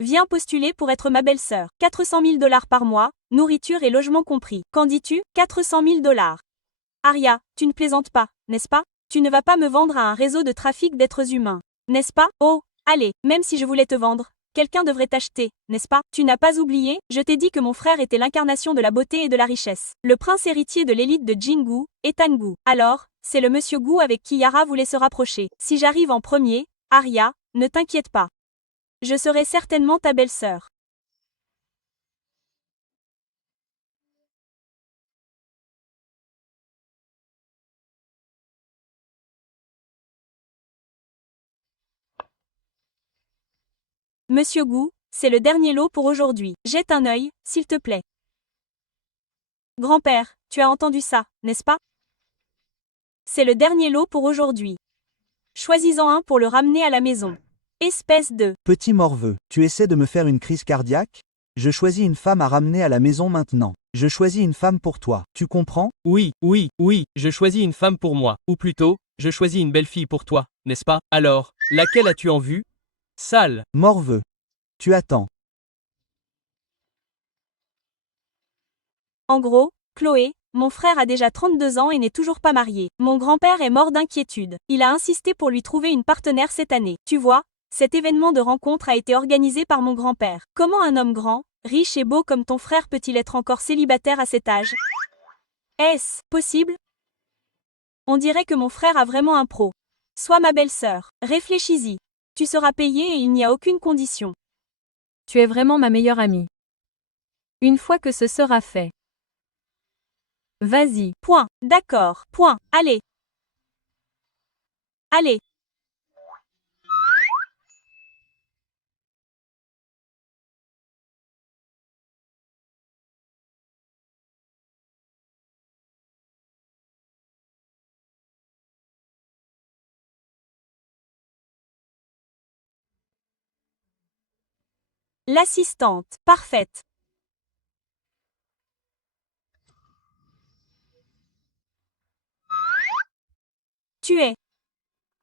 Viens postuler pour être ma belle-sœur. 400 000 dollars par mois, nourriture et logement compris. Qu'en dis-tu? 400 000 dollars. Aria, tu ne plaisantes pas, n'est-ce pas? Tu ne vas pas me vendre à un réseau de trafic d'êtres humains, n'est-ce pas? Oh, allez, même si je voulais te vendre, quelqu'un devrait t'acheter, n'est-ce pas? Tu n'as pas oublié? Je t'ai dit que mon frère était l'incarnation de la beauté et de la richesse. Le prince héritier de l'élite de Jingu, Ethan Gu. Alors, c'est le monsieur Gu avec qui Yara voulait se rapprocher. Si j'arrive en premier, Aria, ne t'inquiète pas. Je serai certainement ta belle-sœur. Monsieur Gu, c'est le dernier lot pour aujourd'hui. Jette un œil, s'il te plaît. Grand-père, tu as entendu ça, n'est-ce pas? C'est le dernier lot pour aujourd'hui. Choisis-en un pour le ramener à la maison. Espèce de... Petit morveux, tu essaies de me faire une crise cardiaque? Je choisis une femme à ramener à la maison maintenant. Je choisis une femme pour toi. Tu comprends? Oui, oui, oui, je choisis une femme pour moi. Ou plutôt, je choisis une belle fille pour toi, n'est-ce pas? Alors, laquelle as-tu en vue? Sale. Morveux. Tu attends. En gros, Chloé, mon frère a déjà 32 ans et n'est toujours pas marié. Mon grand-père est mort d'inquiétude. Il a insisté pour lui trouver une partenaire cette année. Tu vois, cet événement de rencontre a été organisé par mon grand-père. Comment un homme grand, riche et beau comme ton frère peut-il être encore célibataire à cet âge? Est-ce possible? On dirait que mon frère a vraiment un pro. Sois ma belle-sœur. Réfléchis-y. Tu seras payé et il n'y a aucune condition. Tu es vraiment ma meilleure amie. Une fois que ce sera fait. Vas-y. Point. D'accord. Point. Allez. Allez. L'assistante. Parfaite. Tu es.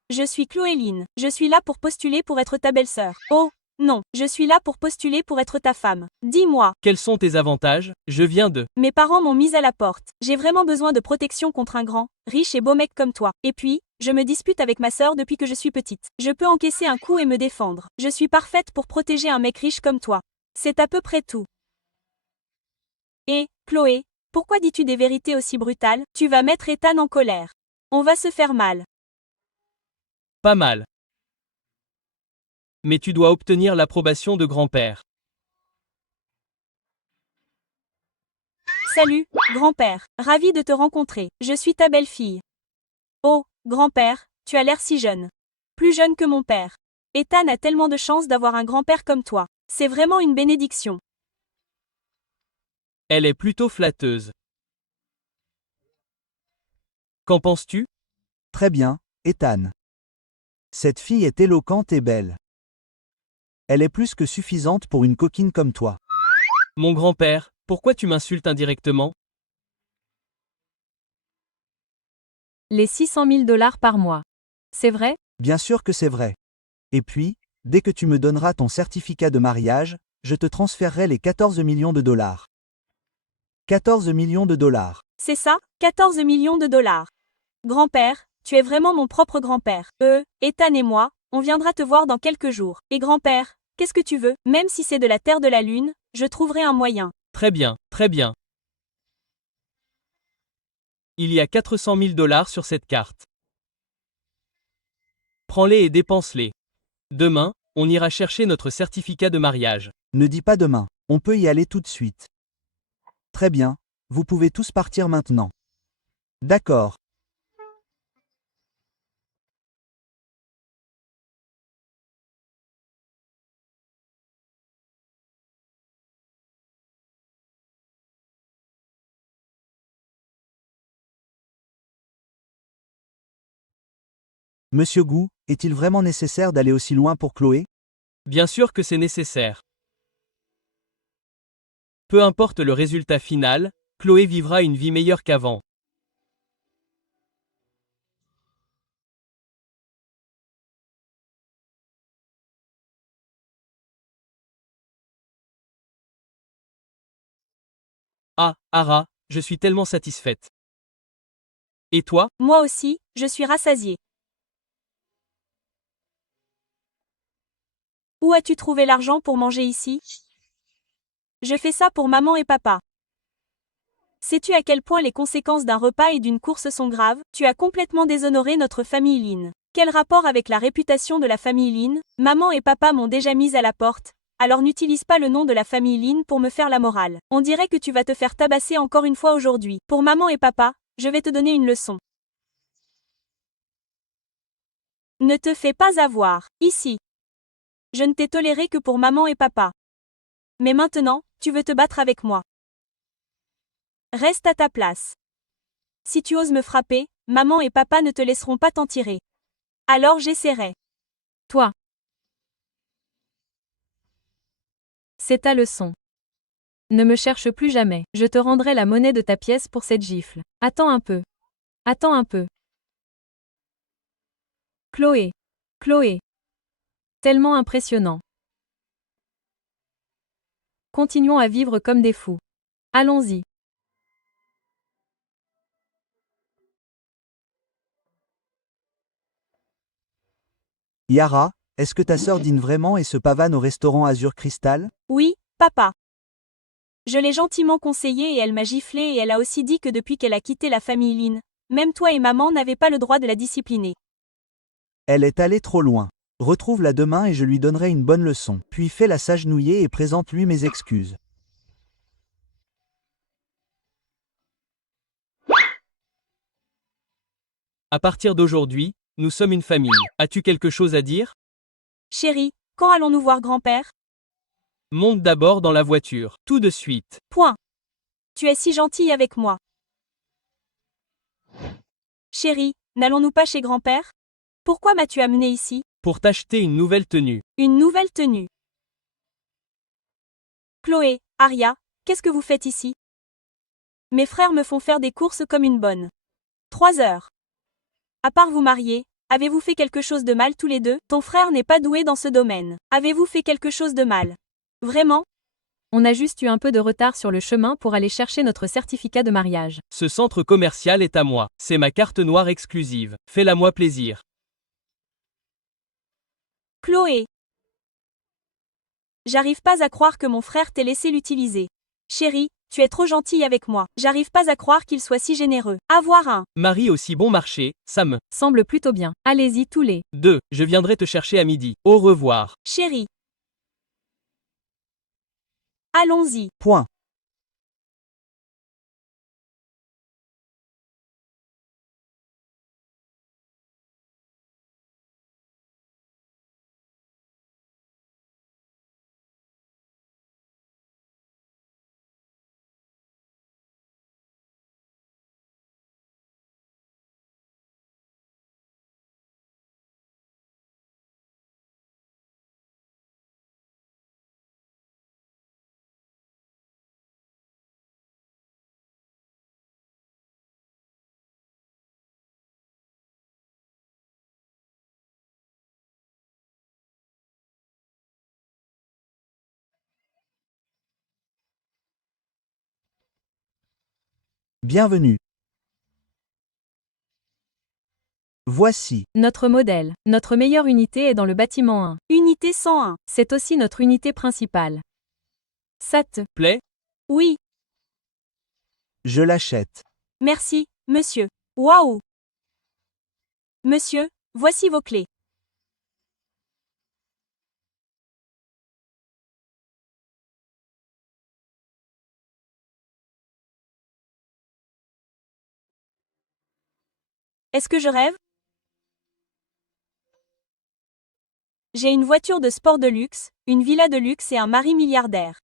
Je suis Chloéline. Je suis là pour postuler pour être ta belle-sœur. Oh, non. Je suis là pour postuler pour être ta femme. Dis-moi. Quels sont tes avantages? Je viens de... Mes parents m'ont mise à la porte. J'ai vraiment besoin de protection contre un grand, riche et beau mec comme toi. Et puis, je me dispute avec ma sœur depuis que je suis petite. Je peux encaisser un coup et me défendre. Je suis parfaite pour protéger un mec riche comme toi. C'est à peu près tout. Et, Chloé, pourquoi dis-tu des vérités aussi brutales? Tu vas mettre Ethan en colère. On va se faire mal. Pas mal. Mais tu dois obtenir l'approbation de grand-père. Salut, grand-père. Ravi de te rencontrer. Je suis ta belle-fille. Oh, grand-père, tu as l'air si jeune. Plus jeune que mon père. Ethan a tellement de chance d'avoir un grand-père comme toi. C'est vraiment une bénédiction. Elle est plutôt flatteuse. Qu'en penses-tu? Très bien, Ethan. Cette fille est éloquente et belle. Elle est plus que suffisante pour une coquine comme toi. Mon grand-père, pourquoi tu m'insultes indirectement? Les 600 000 dollars par mois. C'est vrai? Bien sûr que c'est vrai. Et puis, dès que tu me donneras ton certificat de mariage, je te transférerai les 14 millions de dollars. 14 millions de dollars. C'est ça, 14 millions de dollars. Grand-père, tu es vraiment mon propre grand-père. Ethan et moi, on viendra te voir dans quelques jours. Et grand-père, qu'est-ce que tu veux? Même si c'est de la terre de la lune, je trouverai un moyen. Très bien, très bien. Il y a 400 000 dollars sur cette carte. Prends-les et dépense-les. Demain, on ira chercher notre certificat de mariage. Ne dis pas demain, on peut y aller tout de suite. Très bien, vous pouvez tous partir maintenant. D'accord. Monsieur Gu, est-il vraiment nécessaire d'aller aussi loin pour Chloé? Bien sûr que c'est nécessaire. Peu importe le résultat final, Chloé vivra une vie meilleure qu'avant. Ah, Ara, je suis tellement satisfaite. Et toi? Moi aussi, je suis rassasiée. Où as-tu trouvé l'argent pour manger ici? Je fais ça pour maman et papa. Sais-tu à quel point les conséquences d'un repas et d'une course sont graves? Tu as complètement déshonoré notre famille Lin. Quel rapport avec la réputation de la famille Lin? Maman et papa m'ont déjà mise à la porte, alors n'utilise pas le nom de la famille Lin pour me faire la morale. On dirait que tu vas te faire tabasser encore une fois aujourd'hui. Pour maman et papa, je vais te donner une leçon. Ne te fais pas avoir, ici. Je ne t'ai toléré que pour maman et papa. Mais maintenant, tu veux te battre avec moi. Reste à ta place. Si tu oses me frapper, maman et papa ne te laisseront pas t'en tirer. Alors j'essaierai. Toi. C'est ta leçon. Ne me cherche plus jamais. Je te rendrai la monnaie de ta pièce pour cette gifle. Attends un peu. Attends un peu. Chloé. Chloé. Tellement impressionnant. Continuons à vivre comme des fous. Allons-y. Yara, est-ce que ta sœur dîne vraiment et se pavane au restaurant Azur Crystal? Oui, papa. Je l'ai gentiment conseillée et elle m'a giflé et elle a aussi dit que depuis qu'elle a quitté la famille Lin, même toi et maman n'avaient pas le droit de la discipliner. Elle est allée trop loin. Retrouve-la demain et je lui donnerai une bonne leçon. Puis fais la s'agenouiller et présente-lui mes excuses. À partir d'aujourd'hui, nous sommes une famille. As-tu quelque chose à dire? Chérie, quand allons-nous voir grand-père? Monte d'abord dans la voiture. Tout de suite. Point. Tu es si gentille avec moi. Chérie, n'allons-nous pas chez grand-père? Pourquoi m'as-tu amené ici? Pour t'acheter une nouvelle tenue. Une nouvelle tenue. Chloé, Aria, qu'est-ce que vous faites ici? Mes frères me font faire des courses comme une bonne. 3 heures. À part vous marier, avez-vous fait quelque chose de mal tous les deux? Ton frère n'est pas doué dans ce domaine. Avez-vous fait quelque chose de mal? Vraiment? On a juste eu un peu de retard sur le chemin pour aller chercher notre certificat de mariage. Ce centre commercial est à moi. C'est ma carte noire exclusive. Fais-la-moi plaisir. Chloé. J'arrive pas à croire que mon frère t'ait laissé l'utiliser. Chérie, tu es trop gentille avec moi. J'arrive pas à croire qu'il soit si généreux. Avoir un. Marie aussi bon marché, ça me. Semble plutôt bien. Allez-y tous les. 2. Je viendrai te chercher à midi. Au revoir. Chérie. Allons-y. Point. Bienvenue. Voici. Notre modèle. Notre meilleure unité est dans le bâtiment 1. Unité 101. C'est aussi notre unité principale. Ça te Plaît? Oui, Je l'achète. merci, monsieur. Waouh. Monsieur, voici vos clés. Est-ce que je rêve? J'ai une voiture de sport de luxe, une villa de luxe et un mari milliardaire.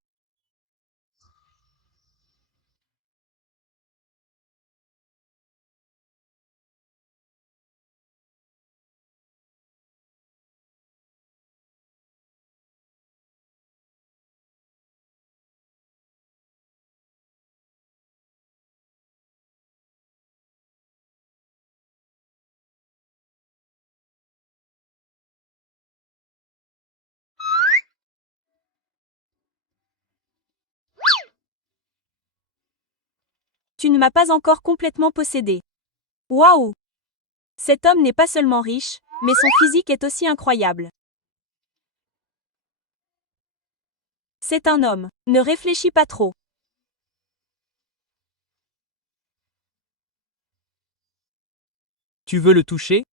Tu ne m'as pas encore complètement possédé. Waouh! Cet homme n'est pas seulement riche, mais son physique est aussi incroyable. C'est un homme. Ne réfléchis pas trop. Tu veux le toucher?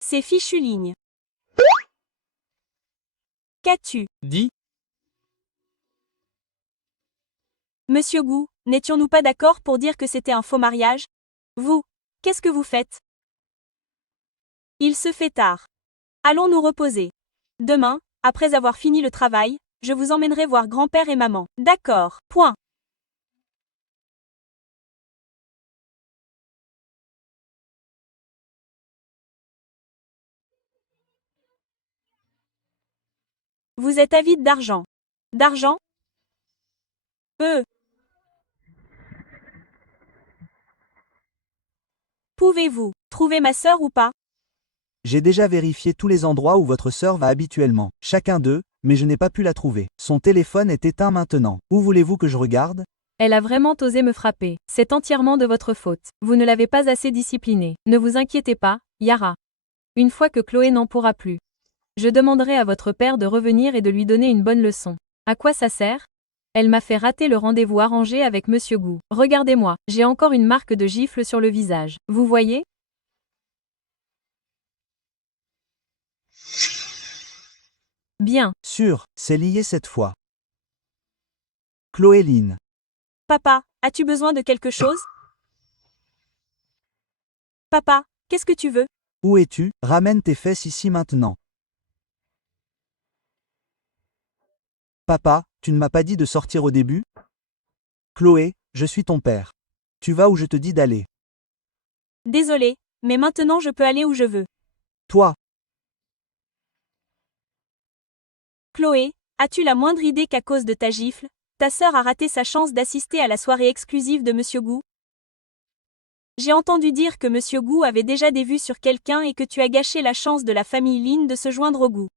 C'est fichu ligne. Qu'as-tu? Dis, Monsieur Gu, n'étions-nous pas d'accord pour dire que c'était un faux mariage? Vous, qu'est-ce que vous faites? Il se fait tard. Allons nous reposer. Demain, après avoir fini le travail, je vous emmènerai voir grand-père et maman. D'accord. Point. Vous êtes avide d'argent. D'argent? Pouvez-vous trouver ma sœur ou pas? J'ai déjà vérifié tous les endroits où votre sœur va habituellement, chacun d'eux, mais je n'ai pas pu la trouver. Son téléphone est éteint maintenant. Où voulez-vous que je regarde? Elle a vraiment osé me frapper. C'est entièrement de votre faute. Vous ne l'avez pas assez disciplinée. Ne vous inquiétez pas, Yara. Une fois que Chloé n'en pourra plus, je demanderai à votre père de revenir et de lui donner une bonne leçon. À quoi ça sert? Elle m'a fait rater le rendez-vous arrangé avec Monsieur Gu. Regardez-moi, j'ai encore une marque de gifle sur le visage. Vous voyez? Bien. Sûr, c'est lié cette fois. Chloé Lynn. Papa, as-tu besoin de quelque chose? Papa, qu'est-ce que tu veux? Où es-tu? Ramène tes fesses ici maintenant. Papa, tu ne m'as pas dit de sortir au début? Chloé, je suis ton père. Tu vas où je te dis d'aller. Désolé, mais maintenant je peux aller où je veux. Toi, Chloé, as-tu la moindre idée qu'à cause de ta gifle, ta sœur a raté sa chance d'assister à la soirée exclusive de Monsieur Gu? J'ai entendu dire que Monsieur Gu avait déjà des vues sur quelqu'un et que tu as gâché la chance de la famille Lin de se joindre au Gu.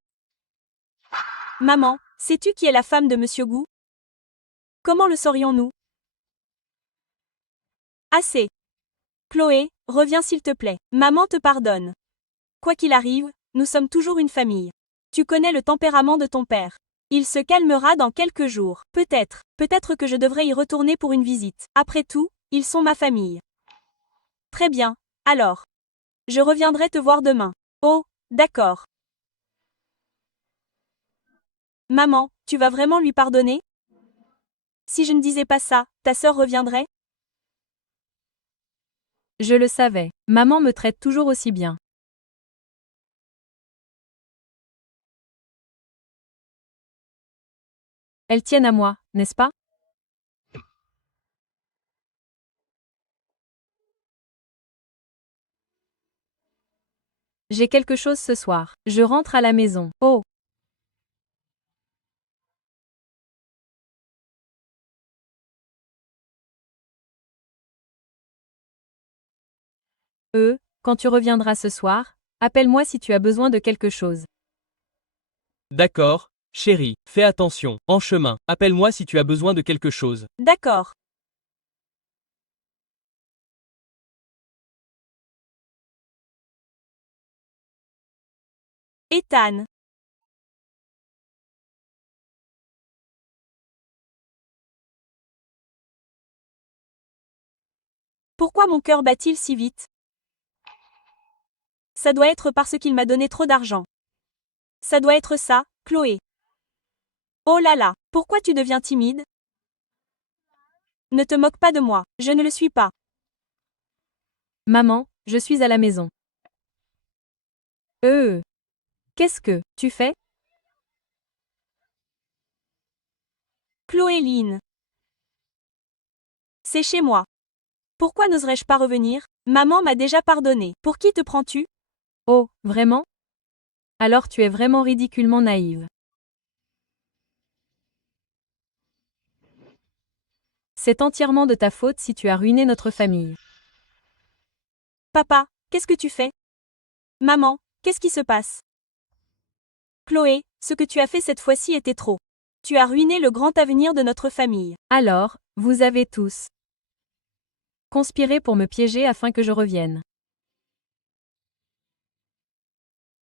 Maman, sais-tu qui est la femme de Monsieur Gu? Comment le saurions-nous? Assez. Chloé, reviens s'il te plaît. Maman te pardonne. Quoi qu'il arrive, nous sommes toujours une famille. Tu connais le tempérament de ton père. Il se calmera dans quelques jours. Peut-être que je devrais y retourner pour une visite. Après tout, ils sont ma famille. Très bien, alors. Je reviendrai te voir demain. Oh, d'accord. Maman, tu vas vraiment lui pardonner? Si je ne disais pas ça, ta sœur reviendrait? Je le savais. Maman me traite toujours aussi bien. Elles tiennent à moi, n'est-ce pas? J'ai quelque chose ce soir. Je rentre à la maison. Oh, quand tu reviendras ce soir, appelle-moi si tu as besoin de quelque chose. d'accord, chérie, fais attention, en chemin, appelle-moi si tu as besoin de quelque chose. D'accord. Ethan. Pourquoi mon cœur bat-il si vite? Ça doit être parce qu'il m'a donné trop d'argent. Ça doit être ça, Chloé. Oh là là, pourquoi tu deviens timide? Ne te moque pas de moi, je ne le suis pas. Maman, je suis à la maison. Qu'est-ce que tu fais? Chloé Lynn. C'est chez moi. Pourquoi n'oserais-je pas revenir? Maman m'a déjà pardonné. Pour qui te prends-tu? Oh, vraiment? Alors tu es vraiment ridiculement naïve. C'est entièrement de ta faute si tu as ruiné notre famille. Papa, qu'est-ce que tu fais? Maman, qu'est-ce qui se passe? Chloé, ce que tu as fait cette fois-ci était trop. tu as ruiné le grand avenir de notre famille. Alors, vous avez tous conspiré pour me piéger afin que je revienne.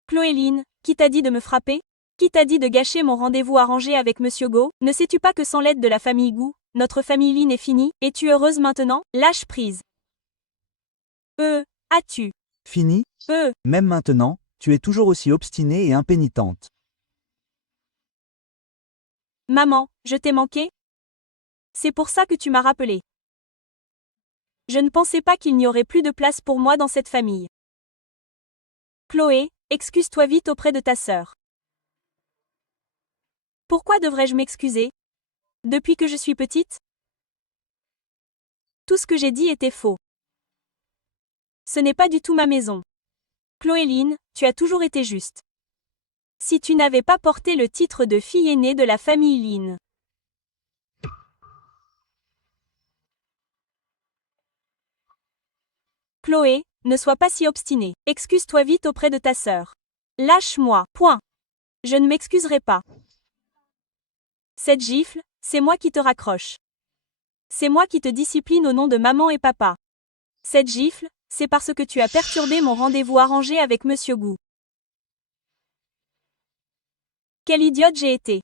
Chloéline, qui t'a dit de me frapper? Qui t'a dit de gâcher mon rendez-vous arrangé avec Monsieur Go? Ne sais-tu pas que sans l'aide de la famille Gu, notre famille Lin est finie? Es-tu heureuse maintenant? Lâche prise. As-tu? Fini? Même maintenant, tu es toujours aussi obstinée et impénitente. Maman, je t'ai manqué? C'est pour ça que tu m'as rappelé. Je ne pensais pas qu'il n'y aurait plus de place pour moi dans cette famille. Chloé, excuse-toi vite auprès de ta sœur. Pourquoi devrais-je m'excuser? Depuis que je suis petite? Tout ce que j'ai dit était faux. Ce n'est pas du tout ma maison. Chloéline, tu as toujours été juste. Si tu n'avais pas porté le titre de fille aînée de la famille Lin. Chloé, ne sois pas si obstinée. Excuse-toi vite auprès de ta sœur. Lâche-moi, point. Je ne m'excuserai pas. Cette gifle, c'est moi qui te raccroche. C'est moi qui te discipline au nom de maman et papa. Cette gifle, c'est parce que tu as perturbé mon rendez-vous arrangé avec Monsieur Gu. Quelle idiote j'ai été.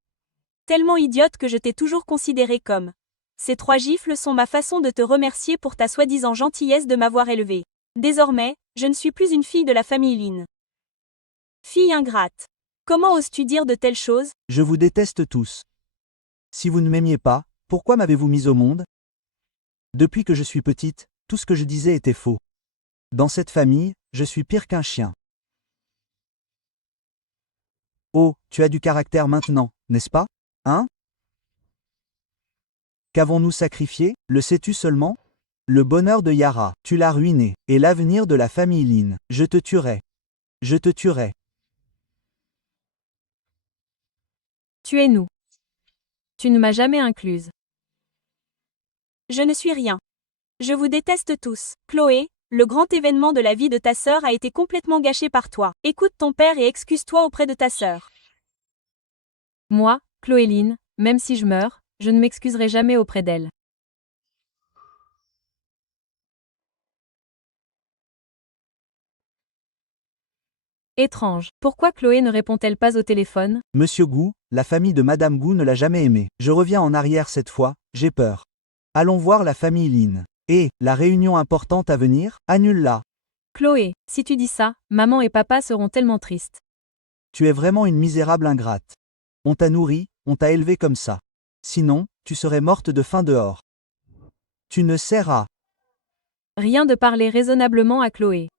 Tellement idiote que je t'ai toujours considérée comme. Ces 3 gifles sont ma façon de te remercier pour ta soi-disant gentillesse de m'avoir élevée. Désormais, je ne suis plus une fille de la famille Lin. Fille ingrate. Comment oses-tu dire de telles choses? Je vous déteste tous. Si vous ne m'aimiez pas, pourquoi m'avez-vous mise au monde? Depuis que je suis petite, tout ce que je disais était faux. Dans cette famille, je suis pire qu'un chien. Oh, tu as du caractère maintenant, n'est-ce pas? Hein? Qu'avons-nous sacrifié, le sais-tu seulement? Le bonheur de Yara, tu l'as ruiné, et l'avenir de la famille Lin. Je te tuerai. Je te tuerai. Tuez-nous. Tu ne m'as jamais incluse. Je ne suis rien. Je vous déteste tous. Chloé, le grand événement de la vie de ta sœur a été complètement gâché par toi. Écoute ton père et excuse-toi auprès de ta sœur. Moi, Chloéline, même si je meurs, je ne m'excuserai jamais auprès d'elle. Étrange. Pourquoi Chloé ne répond-elle pas au téléphone? Monsieur Gu, la famille de Madame Gu ne l'a jamais aimé. Je reviens en arrière cette fois, j'ai peur. Allons voir la famille Lin. Et, la réunion importante à venir, annule-la. Chloé, si tu dis ça, maman et papa seront tellement tristes. Tu es vraiment une misérable ingrate. On t'a nourri, on t'a élevé comme ça. Sinon, tu serais morte de faim dehors. Tu ne sers à Rien de parler raisonnablement à Chloé.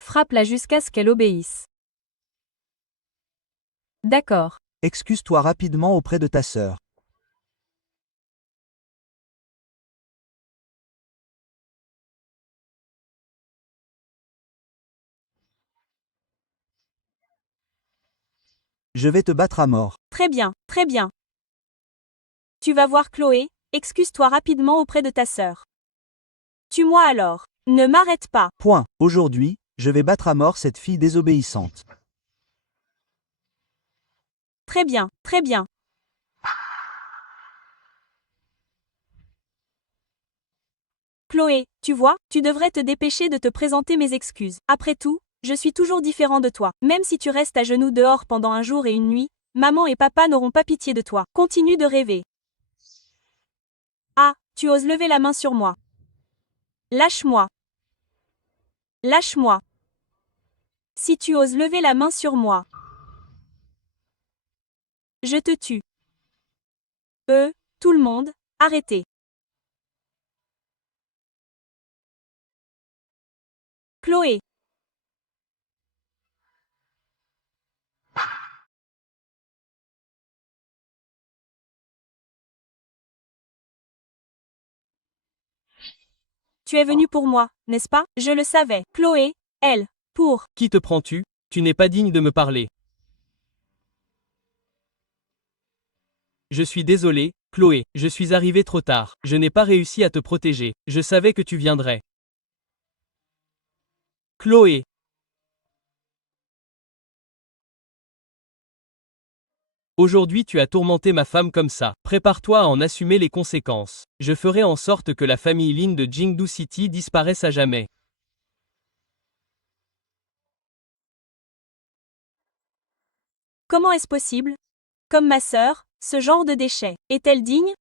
Frappe-la jusqu'à ce qu'elle obéisse. D'accord. Excuse-toi rapidement auprès de ta sœur. Je vais te battre à mort. Très bien, très bien. Tu vas voir Chloé, excuse-toi rapidement auprès de ta sœur. Tue-moi alors. Ne m'arrête pas. Point. Aujourd'hui, je vais battre à mort cette fille désobéissante. Très bien, très bien. Chloé, tu vois, tu devrais te dépêcher de te présenter mes excuses. Après tout, je suis toujours différent de toi. Même si tu restes à genoux dehors pendant un jour et une nuit, maman et papa n'auront pas pitié de toi. Continue de rêver. Ah, tu oses lever la main sur moi. Lâche-moi. Lâche-moi. Si tu oses lever la main sur moi, je te tue. Tout le monde, arrêtez. Chloé. Tu es venue pour moi, n'est-ce pas? Je le savais. Chloé, elle, pour. Qui te prends-tu? Tu n'es pas digne de me parler. Je suis désolé, Chloé, je suis arrivé trop tard. Je n'ai pas réussi à te protéger. Je savais que tu viendrais. Chloé. Aujourd'hui tu as tourmenté ma femme comme ça. Prépare-toi à en assumer les conséquences. Je ferai en sorte que la famille Lin de Jingdu City disparaisse à jamais. Comment est-ce possible? Comme ma sœur, ce genre de déchet. Est-elle digne?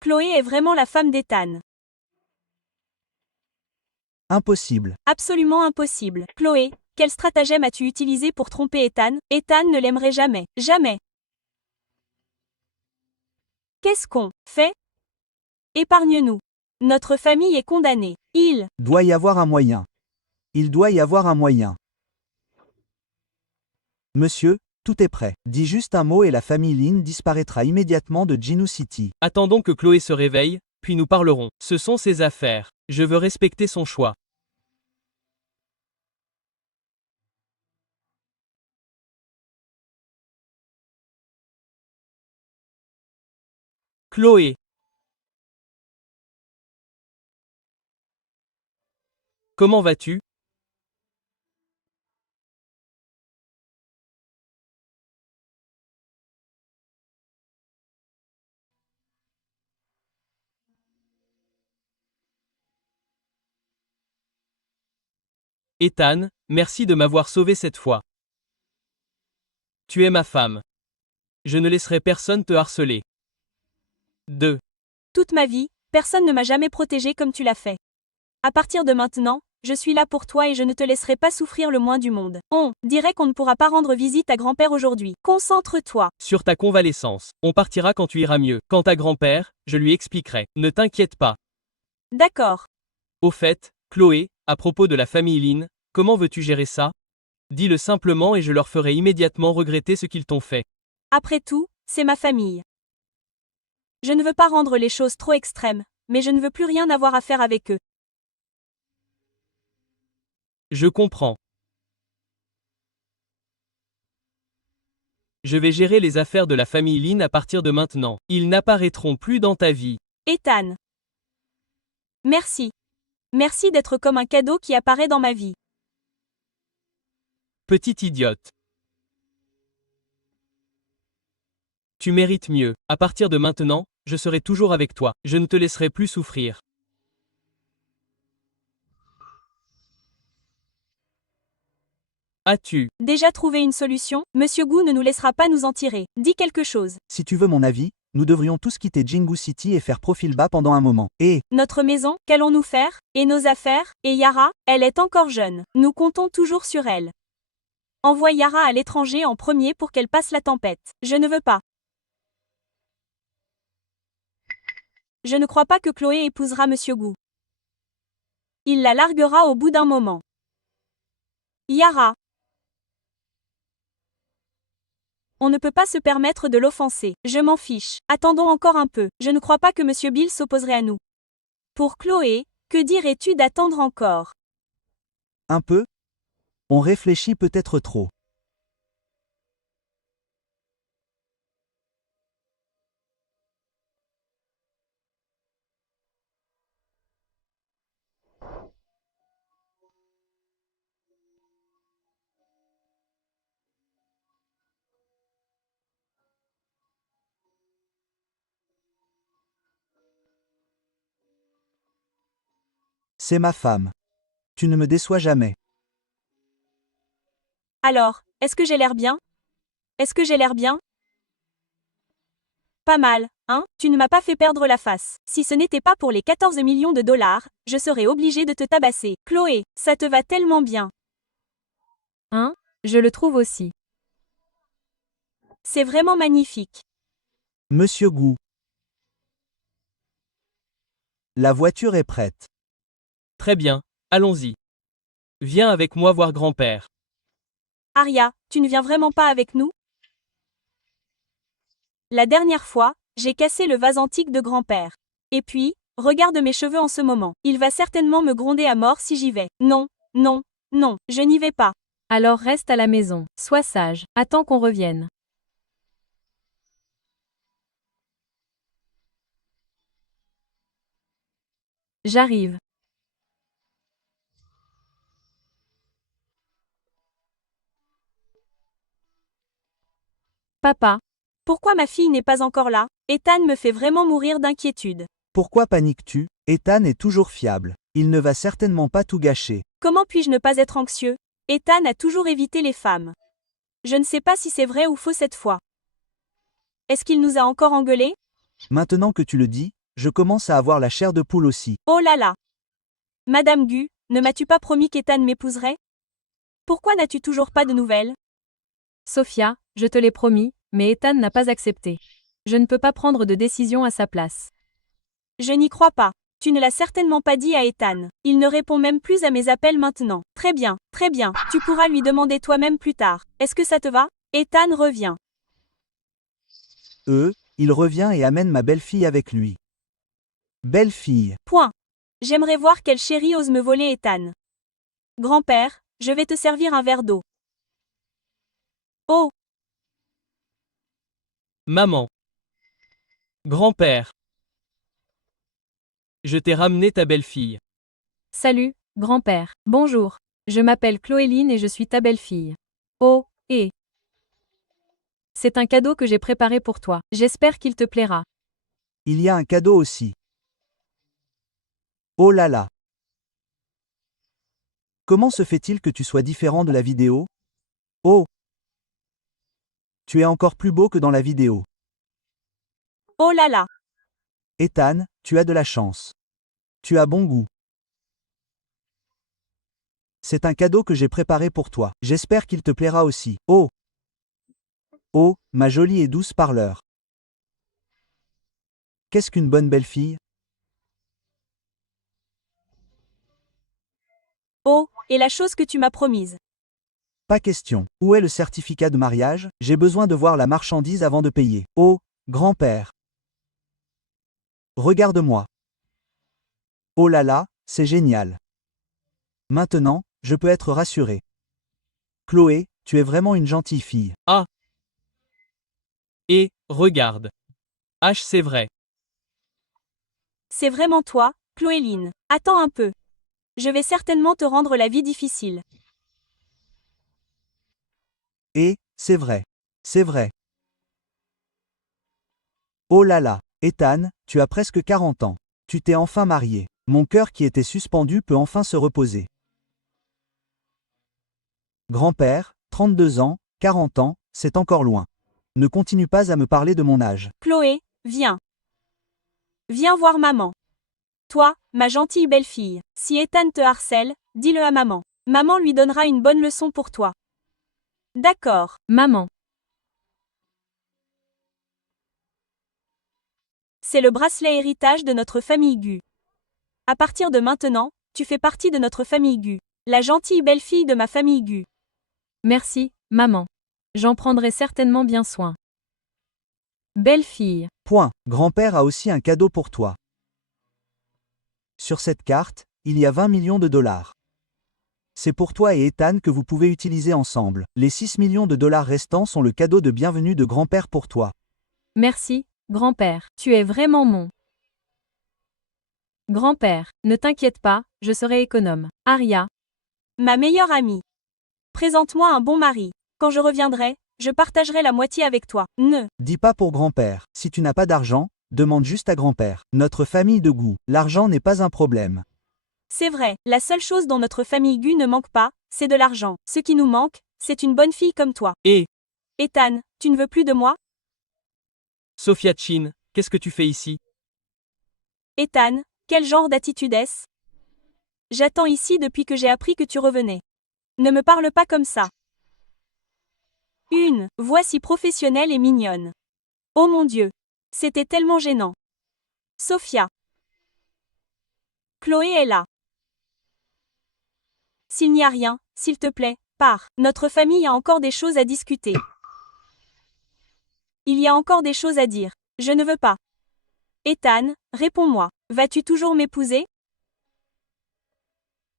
Chloé est vraiment la femme d'Ethan. Impossible. Absolument impossible. Chloé, quel stratagème as-tu utilisé pour tromper Ethan? Ethan ne l'aimerait jamais. Jamais. Qu'est-ce qu'on fait? Épargne-nous. Notre famille est condamnée. Il Doit y avoir un moyen. Il doit y avoir un moyen. Monsieur, tout est prêt. Dis juste un mot et la famille Lin disparaîtra immédiatement de Jinu City. Attendons que Chloé se réveille, puis nous parlerons. Ce sont ses affaires. Je veux respecter son choix. Chloé. Comment vas-tu? Ethan, merci de m'avoir sauvé cette fois. Tu es ma femme. Je ne laisserai personne te harceler. 2. Toute ma vie, personne ne m'a jamais protégé comme tu l'as fait. À partir de maintenant, je suis là pour toi et je ne te laisserai pas souffrir le moins du monde. On dirait qu'on ne pourra pas rendre visite à grand-père aujourd'hui. Concentre-toi. Sur ta convalescence. On partira quand tu iras mieux. Quant à grand-père, je lui expliquerai. Ne t'inquiète pas. D'accord. Au fait, Chloé, à propos de la famille Lin, comment veux-tu gérer ça? Dis-le simplement et je leur ferai immédiatement regretter ce qu'ils t'ont fait. Après tout, c'est ma famille. Je ne veux pas rendre les choses trop extrêmes, mais je ne veux plus rien avoir à faire avec eux. Je comprends. Je vais gérer les affaires de la famille Lin à partir de maintenant. Ils n'apparaîtront plus dans ta vie. Ethan. Merci. Merci d'être comme un cadeau qui apparaît dans ma vie. Petite idiote. Tu mérites mieux. À partir de maintenant, je serai toujours avec toi. Je ne te laisserai plus souffrir. As-tu Déjà trouvé une solution? Monsieur Gu ne nous laissera pas nous en tirer. Dis quelque chose. Si tu veux mon avis, nous devrions tous quitter Jingu City et faire profil bas pendant un moment. Et, Notre maison, qu'allons-nous faire? Et nos affaires? Et Yara? Elle est encore jeune. Nous comptons toujours sur elle. Envoie Yara à l'étranger en premier pour qu'elle passe la tempête. Je ne veux pas. Je ne crois pas que Chloé épousera Monsieur Gu. Il la larguera au bout d'un moment. Yara. On ne peut pas se permettre de l'offenser. Je m'en fiche. Attendons encore un peu. Je ne crois pas que Monsieur Bill s'opposerait à nous. Pour Chloé, que dirais-tu d'attendre encore? un peu, on réfléchit peut-être trop. C'est ma femme. Tu ne me déçois jamais. Alors, est-ce que j'ai l'air bien? Est-ce que j'ai l'air bien? Pas mal, hein? Tu ne m'as pas fait perdre la face. Si ce n'était pas pour les 14 millions de dollars, je serais obligée de te tabasser. Chloé, ça te va tellement bien. Hein? Je le trouve aussi. C'est vraiment magnifique. Monsieur Gu. La voiture est prête. Très bien, allons-y. Viens avec moi voir grand-père. Aria, tu ne viens vraiment pas avec nous? La dernière fois, j'ai cassé le vase antique de grand-père. Et puis, regarde mes cheveux en ce moment. Il va certainement me gronder à mort si j'y vais. Non, non, non, je n'y vais pas. Alors reste à la maison. Sois sage. Attends qu'on revienne. J'arrive. Papa, Pourquoi ma fille n'est pas encore là? Ethan me fait vraiment mourir d'inquiétude. Pourquoi paniques-tu? Ethan est toujours fiable. Il ne va certainement pas tout gâcher. Comment puis-je ne pas être anxieux? Ethan a toujours évité les femmes. Je ne sais pas si c'est vrai ou faux cette fois. Est-ce qu'il nous a encore engueulés? Maintenant que tu le dis, je commence à avoir la chair de poule aussi. Oh là là! Madame Gu, ne m'as-tu pas promis qu'Ethan m'épouserait? Pourquoi n'as-tu toujours pas de nouvelles? Sophia, je te l'ai promis, mais Ethan n'a pas accepté. Je ne peux pas prendre de décision à sa place. Je n'y crois pas. Tu ne l'as certainement pas dit à Ethan. Il ne répond même plus à mes appels maintenant. Très bien, tu pourras lui demander toi-même plus tard. Est-ce que ça te va? Ethan revient. Il revient et amène ma belle-fille avec lui. Belle-fille. Point. J'aimerais voir quelle chérie ose me voler Ethan. Grand-père, je vais te servir un verre d'eau. Oh, Maman. Grand-père. Je t'ai ramené ta belle-fille. Salut, grand-père. Bonjour. Je m'appelle Chloéline et je suis ta belle-fille. Oh, et. C'est un cadeau que j'ai préparé pour toi. J'espère qu'il te plaira. Il y a un cadeau aussi. Oh là là. Comment se fait-il que tu sois différent de la vidéo? Oh. Tu es encore plus beau que dans la vidéo. oh là là. Ethan, tu as de la chance. Tu as bon goût. C'est un cadeau que j'ai préparé pour toi. J'espère qu'il te plaira aussi. Oh. Oh, ma jolie et douce parleur. Qu'est-ce qu'une bonne belle-fille? Oh, et la chose que tu m'as promise. Pas question. Où est le certificat de mariage? J'ai besoin de voir la marchandise avant de payer. Oh, grand-père. Regarde-moi. Oh là là, c'est génial. Maintenant, je peux être rassuré. Chloé, tu es vraiment une gentille fille. Et, regarde. H, c'est vrai. C'est vraiment toi, Chloéline. Attends un peu. Je vais certainement te rendre la vie difficile. Et, c'est vrai. C'est vrai. Oh là là, Ethan, tu as presque 40 ans. Tu t'es enfin marié. Mon cœur qui était suspendu peut enfin se reposer. Grand-père, 32 ans, 40 ans, c'est encore loin. Ne continue pas à me parler de mon âge. Chloé, viens. Viens voir maman. Toi, ma gentille belle-fille, si Ethan te harcèle, dis-le à maman. Maman lui donnera une bonne leçon pour toi. D'accord. Maman. C'est le bracelet héritage de notre famille Gu. À partir de maintenant, tu fais partie de notre famille Gu. La gentille belle-fille de ma famille Gu. Merci, maman. J'en prendrai certainement bien soin. Belle-fille. Point. Grand-père a aussi un cadeau pour toi. Sur cette carte, il y a 20 millions de dollars. C'est pour toi et Ethan que vous pouvez utiliser ensemble. Les 6 millions de dollars restants sont le cadeau de bienvenue de grand-père pour toi. Merci, grand-père. Tu es vraiment mon. Grand-père, ne t'inquiète pas, je serai économe. Aria. Ma meilleure amie. Présente-moi un bon mari. Quand je reviendrai, je partagerai la moitié avec toi. Ne. Dis pas pour grand-père. Si tu n'as pas d'argent, demande juste à grand-père. Notre famille de goût. L'argent n'est pas un problème. C'est vrai, la seule chose dont notre famille Gu ne manque pas, c'est de l'argent. Ce qui nous manque, c'est une bonne fille comme toi. Et, Ethan, tu ne veux plus de moi? Sophia Chin, qu'est-ce que tu fais ici? Ethan, quel genre d'attitude est-ce? J'attends ici depuis que j'ai appris que tu revenais. Ne me parle pas comme ça. Une voix si professionnelle et mignonne. Oh mon Dieu. C'était tellement gênant. Sophia. Chloé est là. S'il n'y a rien, s'il te plaît, pars. Notre famille a encore des choses à discuter. Il y a encore des choses à dire. Je ne veux pas. Ethan, réponds-moi. Vas-tu toujours m'épouser?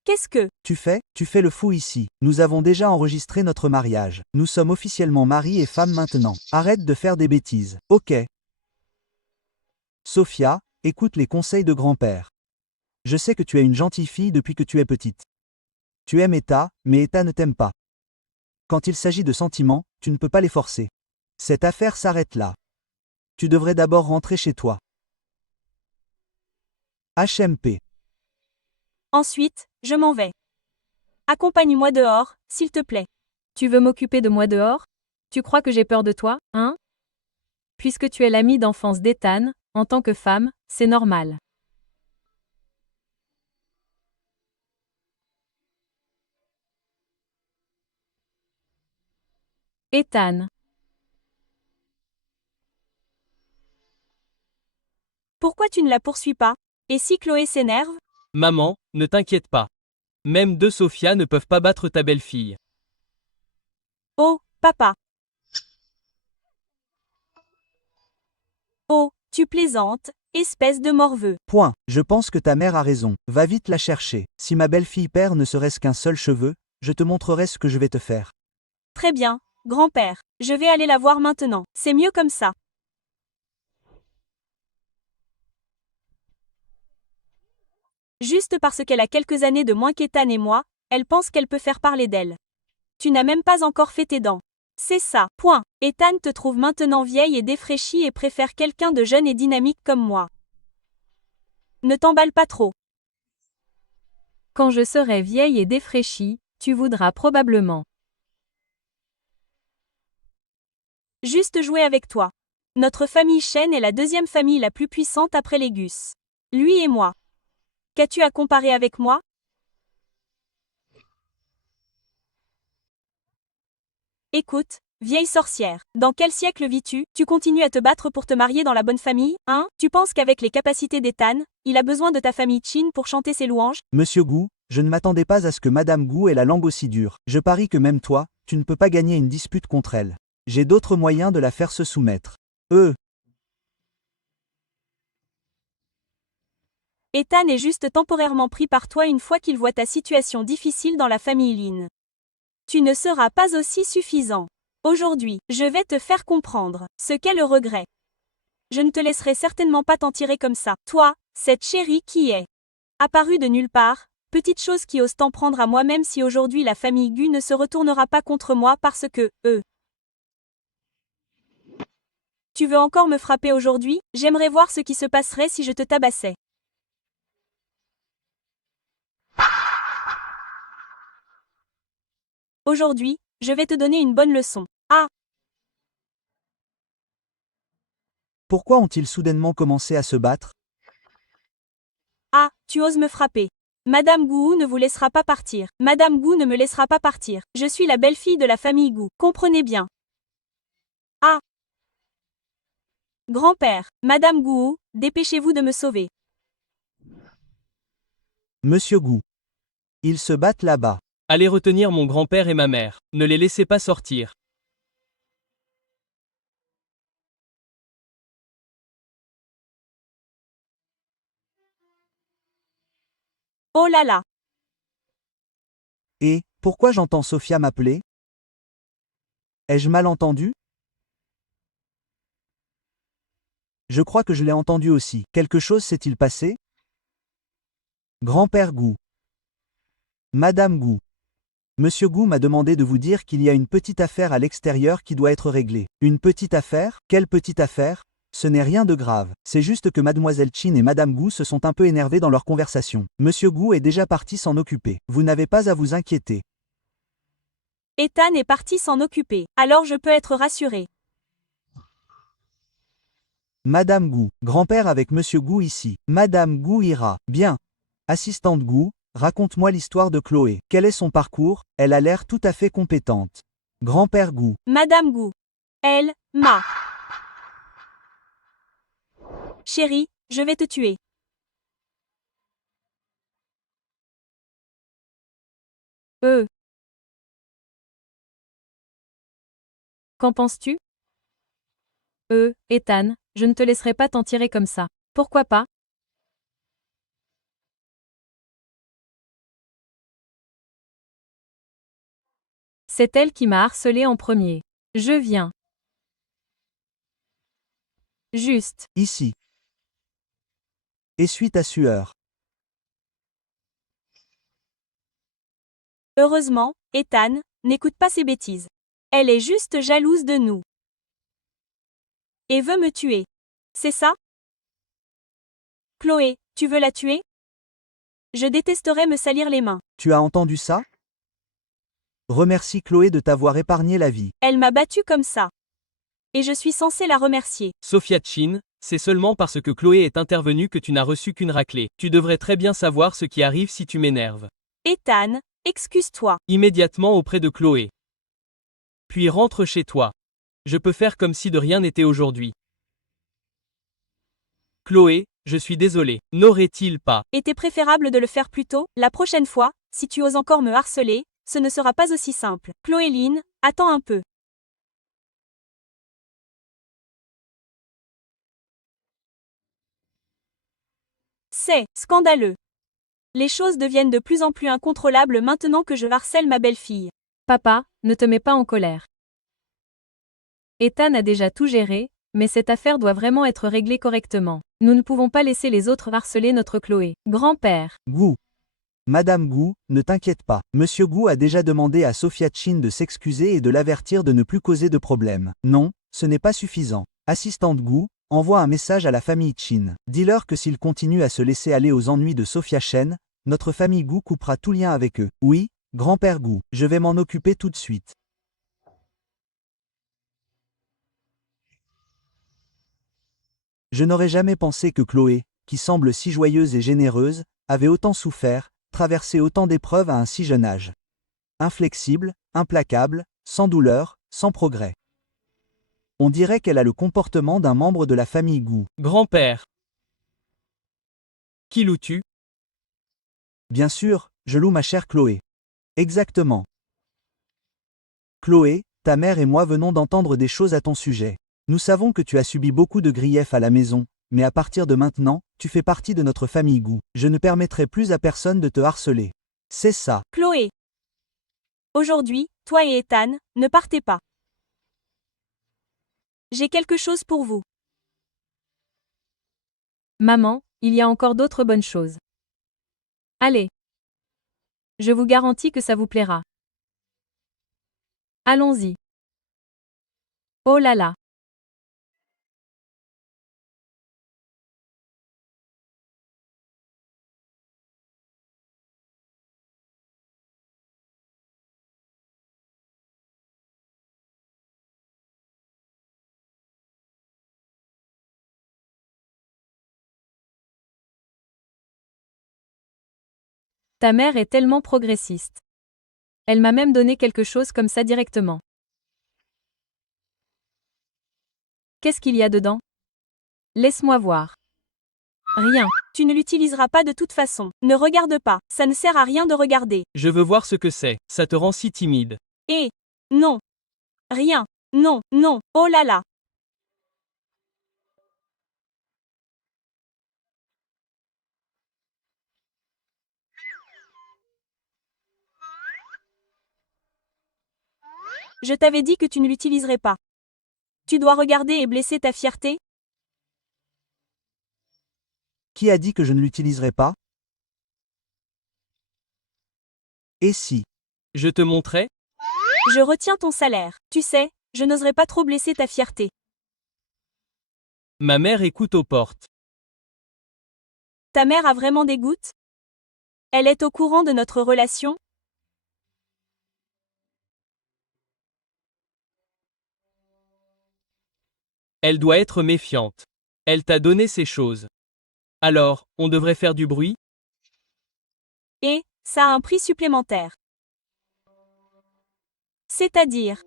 Qu'est-ce que... Tu fais le fou ici. Nous avons déjà enregistré notre mariage. Nous sommes officiellement mari et femme maintenant. Arrête de faire des bêtises. Ok. Sophia, écoute les conseils de grand-père. Je sais que tu es une gentille fille depuis que tu es petite. Tu aimes Eta, mais Eta ne t'aime pas. Quand il s'agit de sentiments, tu ne peux pas les forcer. Cette affaire s'arrête là. Tu devrais d'abord rentrer chez toi. HMP. Ensuite, je m'en vais. Accompagne-moi dehors, s'il te plaît. Tu veux m'occuper de moi dehors? Tu crois que j'ai peur de toi, hein? Puisque tu es l'amie d'enfance d'Ethan, en tant que femme, c'est normal. Ethan. Pourquoi tu ne la poursuis pas? Et si Chloé s'énerve? Maman, ne t'inquiète pas. Même deux Sophia ne peuvent pas battre ta belle-fille. Oh, papa. Oh, tu plaisantes, espèce de morveux. Point. Je pense que ta mère a raison. Va vite la chercher. Si ma belle-fille perd ne serait-ce qu'un seul cheveu, je te montrerai ce que je vais te faire. Très bien, grand-père. Je vais aller la voir maintenant. C'est mieux comme ça. Juste parce qu'elle a quelques années de moins qu'Ethan et moi, elle pense qu'elle peut faire parler d'elle. Tu n'as même pas encore fait tes dents. C'est ça, point. Ethan te trouve maintenant vieille et défraîchie et préfère quelqu'un de jeune et dynamique comme moi. Ne t'emballe pas trop. Quand je serai vieille et défraîchie, tu voudras probablement. Juste jouer avec toi. Notre famille Chen est la deuxième famille la plus puissante après les Gus. Lui et moi. Qu'as-tu à comparer avec moi? Écoute, vieille sorcière, dans quel siècle vis-tu? Tu continues à te battre pour te marier dans la bonne famille, hein? Tu penses qu'avec les capacités d'Ethan, il a besoin de ta famille Chin pour chanter ses louanges? Monsieur Gu, je ne m'attendais pas à ce que Madame Gu ait la langue aussi dure. Je parie que même toi, tu ne peux pas gagner une dispute contre elle. J'ai d'autres moyens de la faire se soumettre. Ethan est juste temporairement pris par toi une fois qu'il voit ta situation difficile dans la famille Lin. Tu ne seras pas aussi suffisant. Aujourd'hui, je vais te faire comprendre ce qu'est le regret. Je ne te laisserai certainement pas t'en tirer comme ça. Toi, cette chérie qui est apparue de nulle part, petite chose qui ose t'en prendre à moi-même si aujourd'hui la famille Gu ne se retournera pas contre moi parce que, Tu veux encore me frapper aujourd'hui? J'aimerais voir ce qui se passerait si je te tabassais. Aujourd'hui, je vais te donner une bonne leçon. Ah, Pourquoi ont-ils soudainement commencé à se battre? ah, tu oses me frapper. Madame Gu ne vous laissera pas partir. Madame Gu ne me laissera pas partir. Je suis la belle-fille de la famille Gu. Comprenez bien. Ah. Grand-père, Madame Gu, dépêchez-vous de me sauver. Monsieur Gu. Ils se battent là-bas. Allez retenir mon grand-père et ma mère. Ne les laissez pas sortir. Oh là là. Et, pourquoi j'entends Sophia m'appeler? Ai-je mal entendu? Je crois que je l'ai entendu aussi. Quelque chose s'est-il passé? Grand-père Gu. Madame Gu. Monsieur Gu m'a demandé de vous dire qu'il y a une petite affaire à l'extérieur qui doit être réglée. Une petite affaire? Quelle petite affaire? Ce n'est rien de grave. C'est juste que Mademoiselle Chin et Madame Gu se sont un peu énervées dans leur conversation. Monsieur Gu est déjà parti s'en occuper. Vous n'avez pas à vous inquiéter. Ethan est parti s'en occuper. Alors je peux être rassurée. Madame Gu. Grand-père avec Monsieur Gu ici. Madame Gu ira. Bien. Assistante Gu, raconte-moi l'histoire de Chloé. Quel est son parcours? Elle a l'air tout à fait compétente. Grand-père Gu. Madame Gu. Elle, m'a. Chérie, je vais te tuer. Qu'en penses-tu? Ethan, je ne te laisserai pas t'en tirer comme ça. Pourquoi pas? C'est elle qui m'a harcelé en premier. Je viens. Juste. Ici. Essuie ta sueur. Heureusement, Ethan, n'écoute pas ces bêtises. Elle est juste jalouse de nous. Et veut me tuer. C'est ça? Chloé, tu veux la tuer? Je détesterais me salir les mains. Tu as entendu ça? Remercie Chloé de t'avoir épargné la vie. Elle m'a battue comme ça. Et je suis censée la remercier. Sophia Chin, c'est seulement parce que Chloé est intervenue que tu n'as reçu qu'une raclée. Tu devrais très bien savoir ce qui arrive si tu m'énerves. Ethan, excuse-toi. Immédiatement auprès de Chloé. Puis rentre chez toi. Je peux faire comme si de rien n'était aujourd'hui. Chloé, je suis désolé. N'aurait-il pas Était préférable de le faire plus tôt? La prochaine fois, si tu oses encore me harceler, ce ne sera pas aussi simple. Chloéline, attends un peu. C'est scandaleux. Les choses deviennent de plus en plus incontrôlables maintenant que je harcèle ma belle-fille. Papa, ne te mets pas en colère. Ethan a déjà tout géré, mais cette affaire doit vraiment être réglée correctement. Nous ne pouvons pas laisser les autres harceler notre Chloé. Grand-père. Gu. Madame Gu, ne t'inquiète pas. Monsieur Gu a déjà demandé à Sophia Chin de s'excuser et de l'avertir de ne plus causer de problème. Non, ce n'est pas suffisant. Assistante Gu, envoie un message à la famille Chin. Dis-leur que s'ils continuent à se laisser aller aux ennuis de Sophia Chen, notre famille Gu coupera tout lien avec eux. Oui, grand-père Gu, je vais m'en occuper tout de suite. Je n'aurais jamais pensé que Chloé, qui semble si joyeuse et généreuse, avait autant souffert, traversé autant d'épreuves à un si jeune âge. Inflexible, implacable, sans douleur, sans progrès. On dirait qu'elle a le comportement d'un membre de la famille Gu. Grand-père. Qui loues-tu? Bien sûr, je loue ma chère Chloé. Exactement. Chloé, ta mère et moi venons d'entendre des choses à ton sujet. Nous savons que tu as subi beaucoup de griefs à la maison, mais à partir de maintenant, tu fais partie de notre famille Gu. Je ne permettrai plus à personne de te harceler. C'est ça. Chloé. Aujourd'hui, toi et Ethan, ne partez pas. J'ai quelque chose pour vous. Maman, il y a encore d'autres bonnes choses. Allez. Je vous garantis que ça vous plaira. Allons-y. Oh là là. Ta mère est tellement progressiste. Elle m'a même donné quelque chose comme ça directement. Qu'est-ce qu'il y a dedans? Laisse-moi voir. Rien. Tu ne l'utiliseras pas de toute façon. Ne regarde pas, ça ne sert à rien de regarder. Je veux voir ce que c'est. Ça te rend si timide. Et non. Rien. Non, non, oh là là. Je t'avais dit que tu ne l'utiliserais pas. Tu dois regarder et blesser ta fierté? Qui a dit que je ne l'utiliserai pas? Et si? Je te montrais? Je retiens ton salaire. Tu sais, je n'oserais pas trop blesser ta fierté. Ma mère écoute aux portes. Ta mère a vraiment des gouttes? Elle est au courant de notre relation? Elle doit être méfiante. Elle t'a donné ces choses. Alors, on devrait faire du bruit? Et ça a un prix supplémentaire. C'est-à-dire?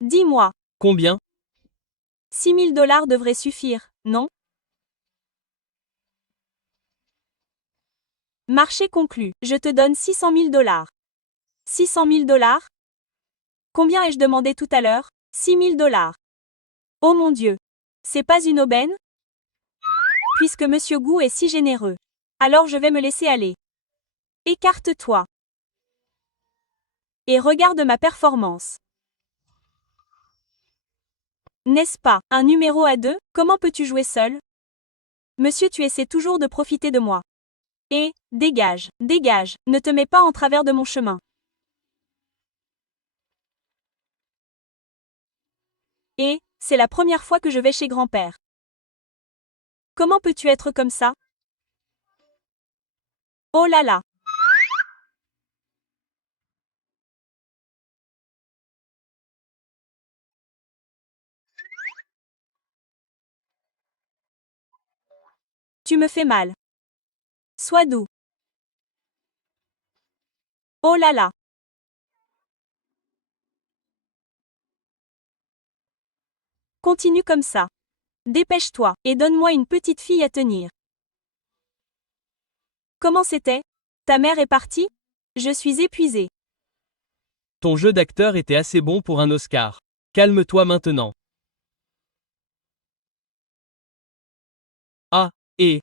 Dis-moi. Combien? 6 000 $ devraient suffire, non? Marché conclu. Je te donne 600 000 $. 600 000 $? Combien ai-je demandé tout à l'heure? 6 000 $. Oh mon Dieu! C'est pas une aubaine? Puisque Monsieur Gu est si généreux. Alors je vais me laisser aller. Écarte-toi. Et regarde ma performance. N'est-ce pas, un numéro à 2? Comment peux-tu jouer seul? Monsieur, tu essaies toujours de profiter de moi. Et, dégage, dégage, ne te mets pas en travers de mon chemin. Et, c'est la première fois que je vais chez grand-père. Comment peux-tu être comme ça? Oh là là! Tu me fais mal. Sois doux. Oh là là! Continue comme ça. Dépêche-toi, et donne-moi une petite fille à tenir. Comment c'était? Ta mère est partie? Je suis épuisée. Ton jeu d'acteur était assez bon pour un Oscar. Calme-toi maintenant. Ah, et...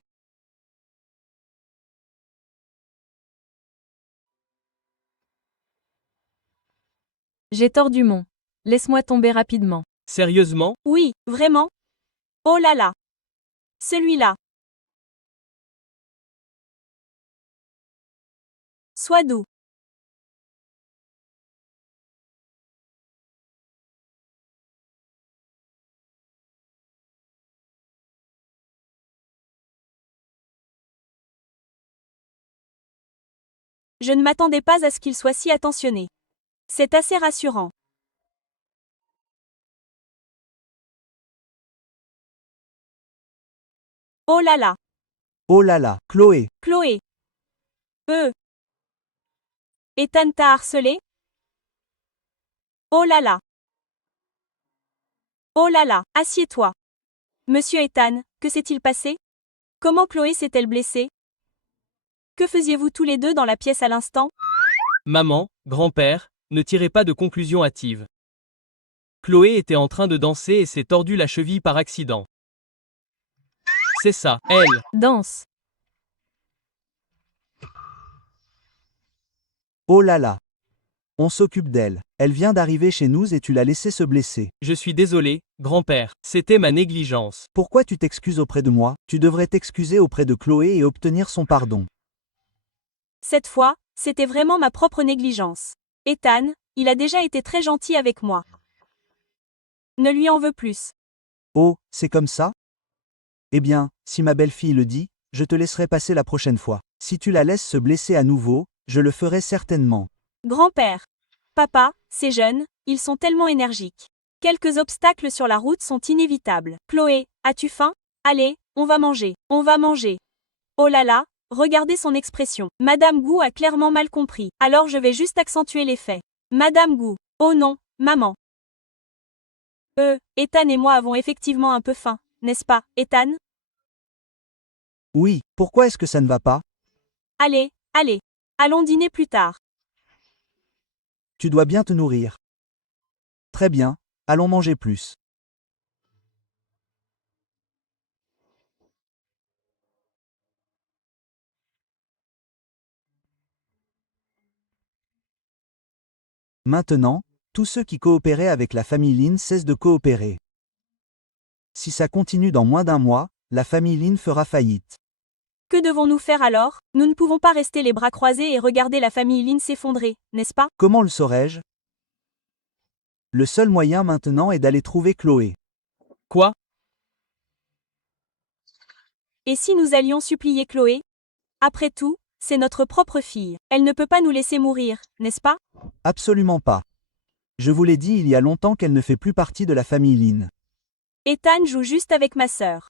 J'ai tordu mon. Laisse-moi tomber rapidement. Sérieusement? Oui, vraiment? Oh là là! Celui-là. Sois doux. Je ne m'attendais pas à ce qu'il soit si attentionné. C'est assez rassurant. Oh là là! Oh là là, Chloé. Chloé! Ethan t'a harcelé? Oh là là! Oh là là! Assieds-toi. Monsieur Ethan, que s'est-il passé? Comment Chloé s'est-elle blessée? Que faisiez-vous tous les deux dans la pièce à l'instant? Maman, grand-père, ne tirez pas de conclusions hâtives. Chloé était en train de danser et s'est tordu la cheville par accident. C'est ça, elle. Danse. Oh là là. On s'occupe d'elle. Elle vient d'arriver chez nous et tu l'as laissée se blesser. Je suis désolé, grand-père, c'était ma négligence. Pourquoi tu t'excuses auprès de moi? Tu devrais t'excuser auprès de Chloé et obtenir son pardon. Cette fois, c'était vraiment ma propre négligence. Ethan, il a déjà été très gentil avec moi. Ne lui en veux plus. Oh, c'est comme ça? Eh bien, si ma belle-fille le dit, je te laisserai passer la prochaine fois. Si tu la laisses se blesser à nouveau, je le ferai certainement. Grand-père. Papa, ces jeunes, ils sont tellement énergiques. Quelques obstacles sur la route sont inévitables. Chloé, as-tu faim? Allez, on va manger. On va manger. Oh là là, regardez son expression. Madame Gou a clairement mal compris. Alors je vais juste accentuer l'effet. Madame Gou. Oh non, maman. Ethan et moi avons effectivement un peu faim, n'est-ce pas, Ethan? Oui, pourquoi est-ce que ça ne va pas? Allez, allez. Allons dîner plus tard. Tu dois bien te nourrir. Très bien, allons manger plus. Maintenant, tous ceux qui coopéraient avec la famille Lin cessent de coopérer. Si ça continue dans moins d'un mois, la famille Lin fera faillite. Que devons-nous faire alors? Nous ne pouvons pas rester les bras croisés et regarder la famille Lin s'effondrer, n'est-ce pas? Comment le saurais-je? Le seul moyen maintenant est d'aller trouver Chloé. Quoi? Et si nous allions supplier Chloé? Après tout, c'est notre propre fille. Elle ne peut pas nous laisser mourir, n'est-ce pas? Absolument pas. Je vous l'ai dit il y a longtemps qu'elle ne fait plus partie de la famille Lin. Ethan joue juste avec ma sœur.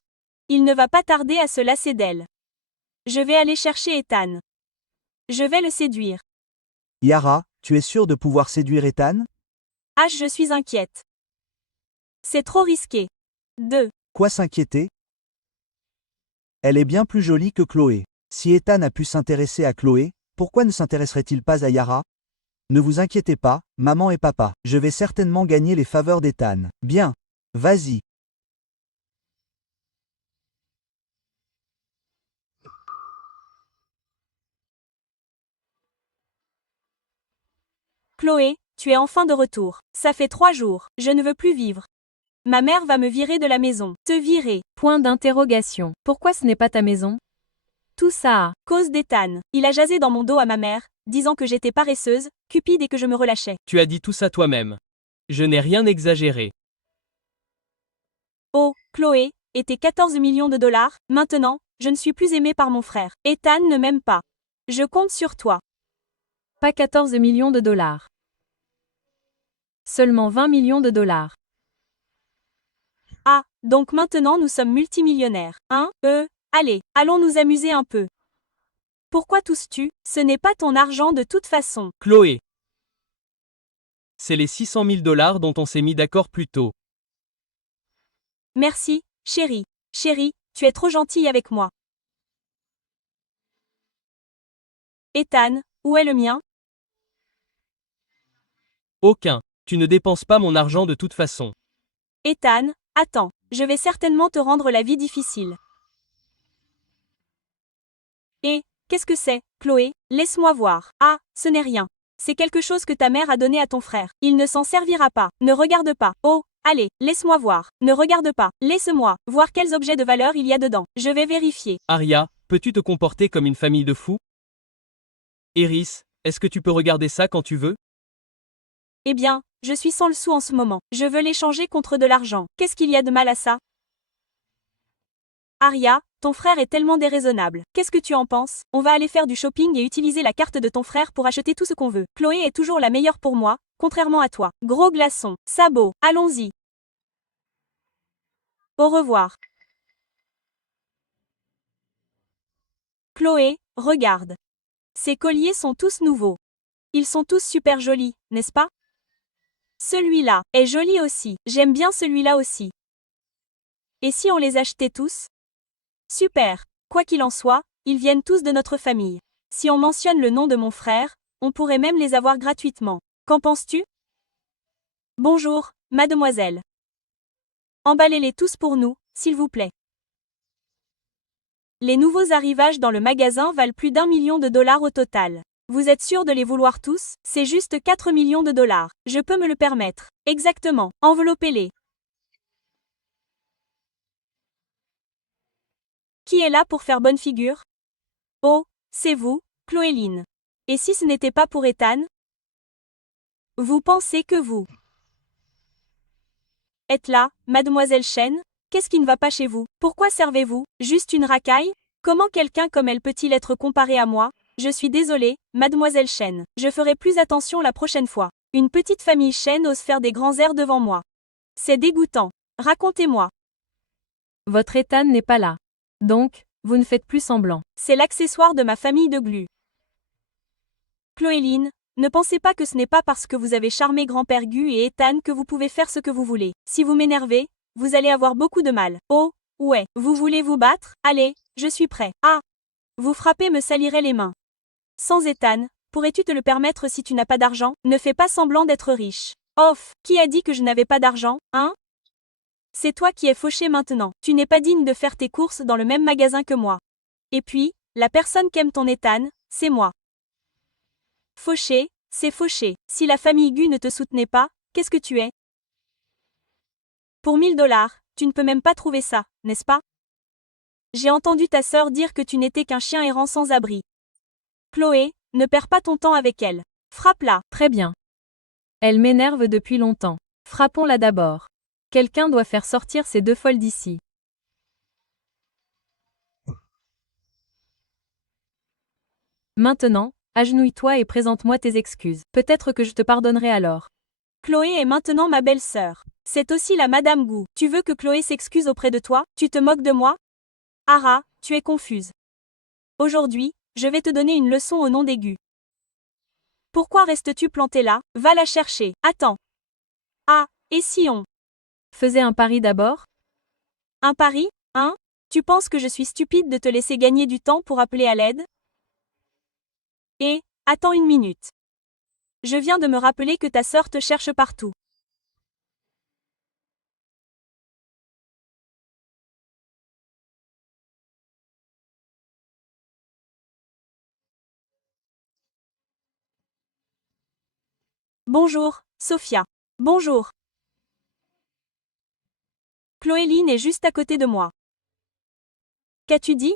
Il ne va pas tarder à se lasser d'elle. Je vais aller chercher Ethan. Je vais le séduire. Yara, tu es sûre de pouvoir séduire Ethan? Ah, je suis inquiète. C'est trop risqué. 2. Quoi s'inquiéter? Elle est bien plus jolie que Chloé. Si Ethan a pu s'intéresser à Chloé, pourquoi ne s'intéresserait-il pas à Yara? Ne vous inquiétez pas, maman et papa, je vais certainement gagner les faveurs d'Ethan. Bien. Vas-y. Chloé, tu es enfin de retour. Ça fait 3 jours. Je ne veux plus vivre. Ma mère va me virer de la maison. Te virer. Point d'interrogation. Pourquoi ce n'est pas ta maison? Tout ça à Cause d'Ethan. Il a jasé dans mon dos à ma mère, disant que j'étais paresseuse, cupide et que je me relâchais. Tu as dit tout ça toi-même. Je n'ai rien exagéré. Oh, Chloé, et tes 14 millions de dollars, maintenant, je ne suis plus aimée par mon frère. Ethan ne m'aime pas. Je compte sur toi. Pas 14 millions de dollars. Seulement 20 millions de dollars. Ah, donc maintenant nous sommes multimillionnaires. Hein? Allez, allons nous amuser un peu. Pourquoi tousses-tu? Ce n'est pas ton argent de toute façon. Chloé. C'est les 600 000 dollars dont on s'est mis d'accord plus tôt. Merci, chérie. Chérie, tu es trop gentille avec moi. Ethan, où est le mien? Aucun. Tu ne dépenses pas mon argent de toute façon. Ethan, attends, je vais certainement te rendre la vie difficile. Et, qu'est-ce que c'est, Chloé? Laisse-moi voir. Ah, ce n'est rien. C'est quelque chose que ta mère a donné à ton frère. Il ne s'en servira pas. Ne regarde pas. Oh, allez, laisse-moi voir. Ne regarde pas. Laisse-moi voir quels objets de valeur il y a dedans. Je vais vérifier. Aria, peux-tu te comporter comme une famille de fous? Iris, est-ce que tu peux regarder ça quand tu veux? Eh bien, je suis sans le sou en ce moment. Je veux l'échanger contre de l'argent. Qu'est-ce qu'il y a de mal à ça? Aria, ton frère est tellement déraisonnable. Qu'est-ce que tu en penses? On va aller faire du shopping et utiliser la carte de ton frère pour acheter tout ce qu'on veut. Chloé est toujours la meilleure pour moi, contrairement à toi. Gros glaçons, sabots, allons-y. Au revoir. Chloé, regarde. Ces colliers sont tous nouveaux. Ils sont tous super jolis, n'est-ce pas? Celui-là est joli aussi. J'aime bien celui-là aussi. Et si on les achetait tous? Super. Quoi qu'il en soit, ils viennent tous de notre famille. Si on mentionne le nom de mon frère, on pourrait même les avoir gratuitement. Qu'en penses-tu? Bonjour, mademoiselle. Emballez-les tous pour nous, s'il vous plaît. Les nouveaux arrivages dans le magasin valent plus d'1 million de dollars au total. Vous êtes sûr de les vouloir tous? C'est juste 4 millions de dollars. Je peux me le permettre. Exactement. Enveloppez-les. Qui est là pour faire bonne figure? Oh, c'est vous, Chloéline. Et si ce n'était pas pour Ethan? Vous pensez que vous êtes là, mademoiselle Chen? Qu'est-ce qui ne va pas chez vous? Pourquoi servez-vous? Juste une racaille? Comment quelqu'un comme elle peut-il être comparé à moi? Je suis désolée, mademoiselle Chen. Je ferai plus attention la prochaine fois. Une petite famille Chen ose faire des grands airs devant moi. C'est dégoûtant. Racontez-moi. Votre Ethan n'est pas là. Donc, vous ne faites plus semblant. C'est l'accessoire de ma famille de glu. Chloéline, ne pensez pas que ce n'est pas parce que vous avez charmé grand-père Gu et Ethan que vous pouvez faire ce que vous voulez. Si vous m'énervez, vous allez avoir beaucoup de mal. Oh, ouais, vous voulez vous battre? Allez, je suis prêt. Ah! Vous frapper me salirait les mains. Sans Ethan, pourrais-tu te le permettre si tu n'as pas d'argent? Ne fais pas semblant d'être riche. Off, qui a dit que je n'avais pas d'argent, hein? C'est toi qui es fauché maintenant. Tu n'es pas digne de faire tes courses dans le même magasin que moi. Et puis, la personne qu'aime ton Ethan, c'est moi. Fauché, c'est fauché. Si la famille Gu ne te soutenait pas, qu'est-ce que tu es? Pour 1000 dollars, tu ne peux même pas trouver ça, n'est-ce pas? J'ai entendu ta sœur dire que tu n'étais qu'un chien errant sans abri. Chloé, ne perds pas ton temps avec elle. Frappe-la. Très bien. Elle m'énerve depuis longtemps. Frappons-la d'abord. Quelqu'un doit faire sortir ces deux folles d'ici. Maintenant, agenouille-toi et présente-moi tes excuses. Peut-être que je te pardonnerai alors. Chloé est maintenant ma belle-sœur. C'est aussi la Madame Gu. Tu veux que Chloé s'excuse auprès de toi? Tu te moques de moi? Ara, tu es confuse. Aujourd'hui, je vais te donner une leçon au nom des Gu. Pourquoi restes-tu planté là? Va la chercher. Attends. Ah, et si on faisait un pari d'abord? Un pari, hein? Tu penses que je suis stupide de te laisser gagner du temps pour appeler à l'aide? Et, attends une minute. Je viens de me rappeler que ta sœur te cherche partout. Bonjour, Sophia. Bonjour. Chloéline est juste à côté de moi. Qu'as-tu dit?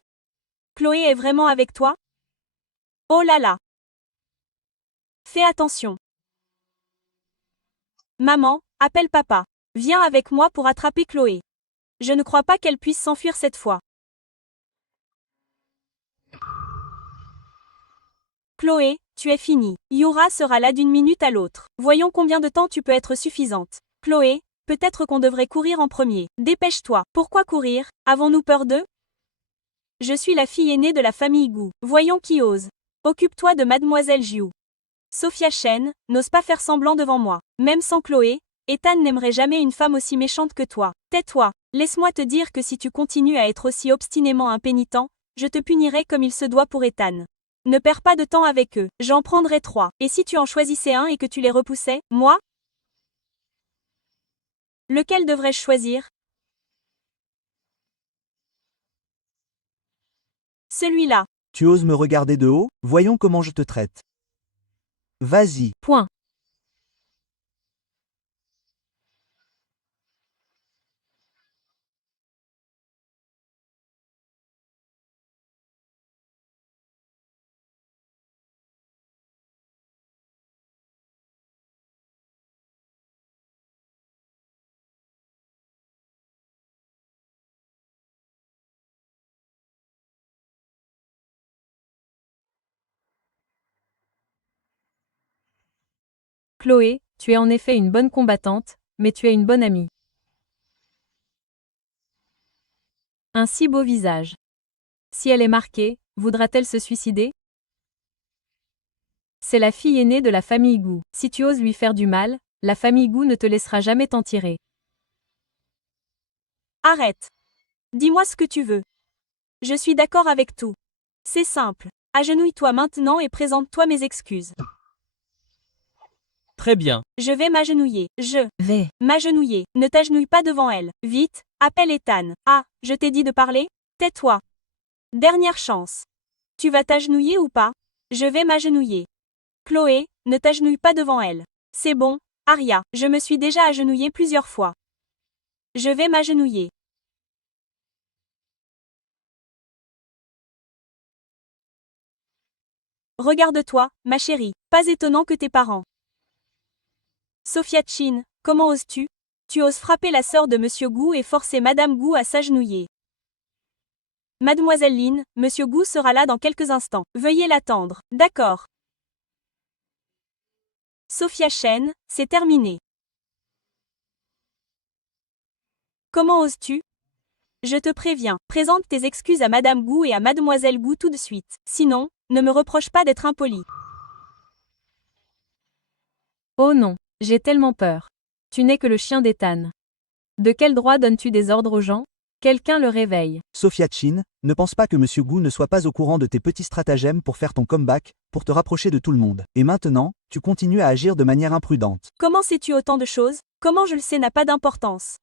Chloé est vraiment avec toi? Oh là là. Fais attention. Maman, appelle papa. Viens avec moi pour attraper Chloé. Je ne crois pas qu'elle puisse s'enfuir cette fois. Chloé, tu es finie. Yura sera là d'une minute à l'autre. Voyons combien de temps tu peux être suffisante. Chloé, peut-être qu'on devrait courir en premier. Dépêche-toi. Pourquoi courir? Avons-nous peur d'eux? Je suis la fille aînée de la famille Gu. Voyons qui ose. Occupe-toi de mademoiselle Jiu. Sophia Shen, n'ose pas faire semblant devant moi. Même sans Chloé, Ethan n'aimerait jamais une femme aussi méchante que toi. Tais-toi. Laisse-moi te dire que si tu continues à être aussi obstinément impénitent, je te punirai comme il se doit pour Ethan. Ne perds pas de temps avec eux. J'en prendrai 3. Et si tu en choisissais un et que tu les repoussais, moi? Lequel devrais-je choisir? Celui-là. Tu oses me regarder de haut? Voyons comment je te traite. Vas-y. Point. Chloé, tu es en effet une bonne combattante, mais tu es une bonne amie. Un si beau visage. Si elle est marquée, voudra-t-elle se suicider? C'est la fille aînée de la famille Gu. Si tu oses lui faire du mal, la famille Gu ne te laissera jamais t'en tirer. Arrête. Dis-moi ce que tu veux. Je suis d'accord avec tout. C'est simple. Agenouille-toi maintenant et présente-toi mes excuses. Très bien. Je vais m'agenouiller. Je vais m'agenouiller. Ne t'agenouille pas devant elle. Vite, appelle Ethan. Ah, je t'ai dit de parler? Tais-toi. Dernière chance. Tu vas t'agenouiller ou pas? Je vais m'agenouiller. Chloé, ne t'agenouille pas devant elle. C'est bon, Arya, je me suis déjà agenouillée plusieurs fois. Je vais m'agenouiller. Regarde-toi, ma chérie, pas étonnant que tes parents. Sophia Chin, comment oses-tu? Tu oses frapper la sœur de Monsieur Gu et forcer Madame Gu à s'agenouiller. Mademoiselle Lin, Monsieur Gu sera là dans quelques instants. Veuillez l'attendre. D'accord. Sophia Shen, c'est terminé. Comment oses-tu? Je te préviens, présente tes excuses à Madame Gu et à Mademoiselle Gu tout de suite. Sinon, ne me reproche pas d'être impoli. Oh non, j'ai tellement peur. Tu n'es que le chien d'Ethan. De quel droit donnes-tu des ordres aux gens? Quelqu'un le réveille. Sophia Chin, ne pense pas que Monsieur Gu ne soit pas au courant de tes petits stratagèmes pour faire ton comeback, pour te rapprocher de tout le monde. Et maintenant, tu continues à agir de manière imprudente. Comment sais-tu autant de choses? Comment je le sais n'a pas d'importance.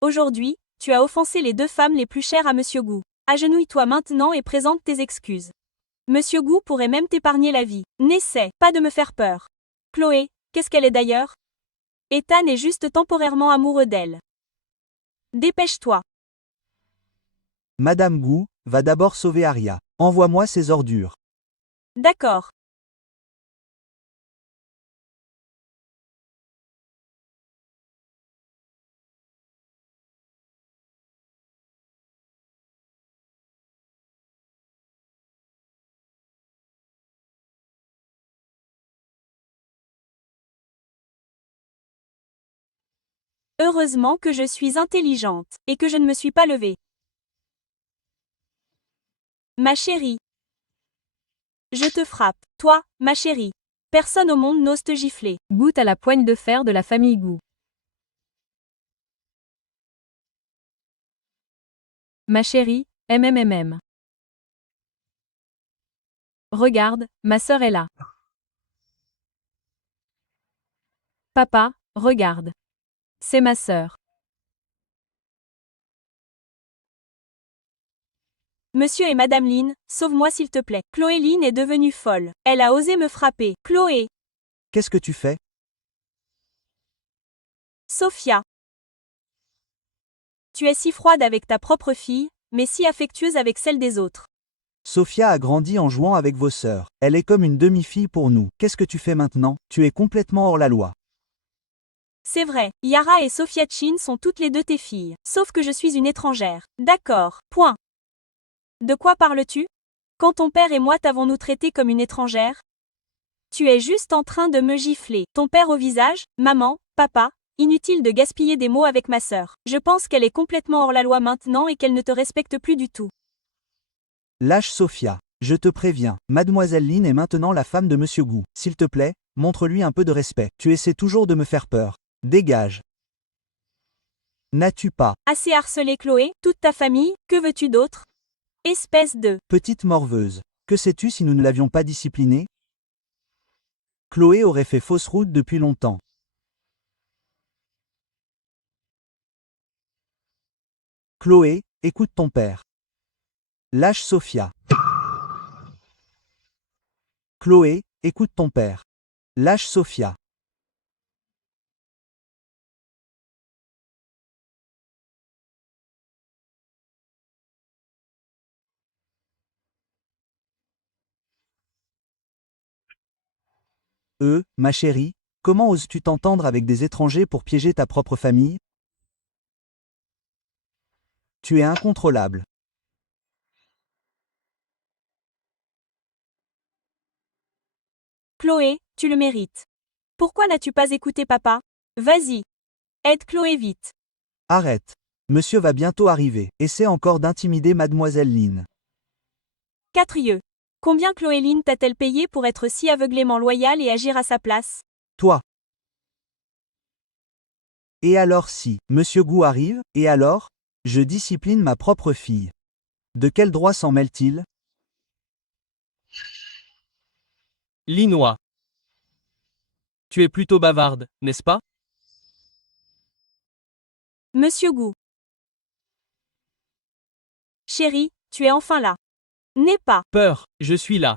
Aujourd'hui, tu as offensé les 2 femmes les plus chères à Monsieur Gu. Agenouille-toi maintenant et présente tes excuses. Monsieur Gu pourrait même t'épargner la vie. N'essaie pas de me faire peur. Chloé, qu'est-ce qu'elle est d'ailleurs? Ethan est juste temporairement amoureux d'elle. Dépêche-toi. Madame Gu va d'abord sauver Arya. Envoie-moi ces ordures. D'accord. Heureusement que je suis intelligente, et que je ne me suis pas levée. Ma chérie. Je te frappe, toi, ma chérie. Personne au monde n'ose te gifler. Goûte à la poigne de fer de la famille Gu. Ma chérie, MMMM. Regarde, ma sœur est là. Papa, regarde. C'est ma sœur. Monsieur et Madame Lin, sauve-moi s'il te plaît. Chloé Lin est devenue folle. Elle a osé me frapper. Chloé. Qu'est-ce que tu fais? Sophia. Tu es si froide avec ta propre fille, mais si affectueuse avec celle des autres. Sophia a grandi en jouant avec vos sœurs. Elle est comme une demi-fille pour nous. Qu'est-ce que tu fais maintenant? Tu es complètement hors la loi. C'est vrai, Yara et Sophia Chin sont toutes les deux tes filles. Sauf que je suis une étrangère. D'accord. Point. De quoi parles-tu? Quand ton père et moi t'avons-nous traité comme une étrangère? Tu es juste en train de me gifler. Ton père au visage, maman, papa, inutile de gaspiller des mots avec ma sœur. Je pense qu'elle est complètement hors la loi maintenant et qu'elle ne te respecte plus du tout. Lâche Sophia. Je te préviens, Mademoiselle Lin est maintenant la femme de Monsieur Gu. S'il te plaît, montre-lui un peu de respect. Tu essaies toujours de me faire peur. Dégage. N'as-tu pas, Assez harcelé Chloé, toute ta famille, que veux-tu d'autre? Espèce de... petite morveuse? Que sais-tu si nous ne l'avions pas disciplinée? Chloé aurait fait fausse route depuis longtemps. Chloé, écoute ton père. Lâche Sophia. Chloé, écoute ton père. Lâche Sophia. Ma chérie, comment oses-tu t'entendre avec des étrangers pour piéger ta propre famille? Tu es incontrôlable. Chloé, tu le mérites. Pourquoi n'as-tu pas écouté papa? Vas-y. Aide Chloé vite. Arrête. Monsieur va bientôt arriver. Essaie encore d'intimider Mademoiselle Lin. 4 yeux. Combien Chloé Lynn t'a-t-elle payé pour être si aveuglément loyale et agir à sa place? Toi. Et alors si Monsieur Gu arrive, et alors? Je discipline ma propre fille. De quel droit s'en mêle-t-il? Linois. Tu es plutôt bavarde, n'est-ce pas? Monsieur Gu. Chérie, tu es enfin là. N'aie pas. Peur, je suis là.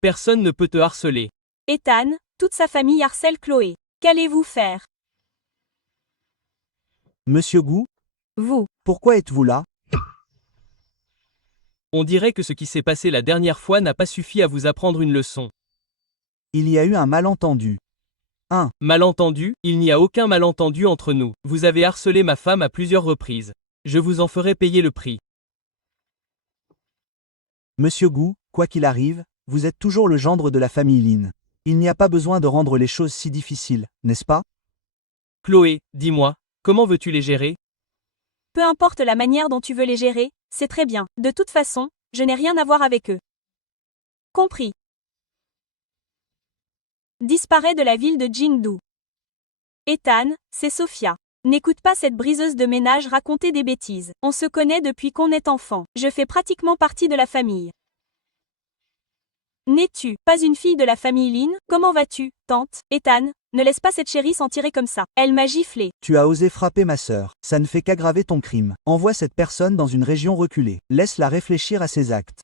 Personne ne peut te harceler. Ethan, toute sa famille harcèle Chloé. Qu'allez-vous faire? Monsieur Gu, Vous. pourquoi êtes-vous là? On dirait que ce qui s'est passé la dernière fois n'a pas suffi à vous apprendre une leçon. Il y a eu un malentendu. Malentendu, il n'y a aucun malentendu entre nous. Vous avez harcelé ma femme à plusieurs reprises. Je vous en ferai payer le prix. Monsieur Gu, quoi qu'il arrive, vous êtes toujours le gendre de la famille Lin. Il n'y a pas besoin de rendre les choses si difficiles, n'est-ce pas? Chloé, dis-moi, comment veux-tu les gérer? Peu importe la manière dont tu veux les gérer, c'est très bien. De toute façon, je n'ai rien à voir avec eux. Compris. Disparaît de la ville de Jingdu. Ethan, c'est Sophia. N'écoute pas cette briseuse de ménage raconter des bêtises. On se connaît depuis qu'on est enfant. Je fais pratiquement partie de la famille. N'es-tu pas une fille de la famille Lin? Comment vas-tu, tante? Ethan, ne laisse pas cette chérie s'en tirer comme ça. Elle m'a giflé. Tu as osé frapper ma sœur. Ça ne fait qu'aggraver ton crime. Envoie cette personne dans une région reculée. Laisse-la réfléchir à ses actes.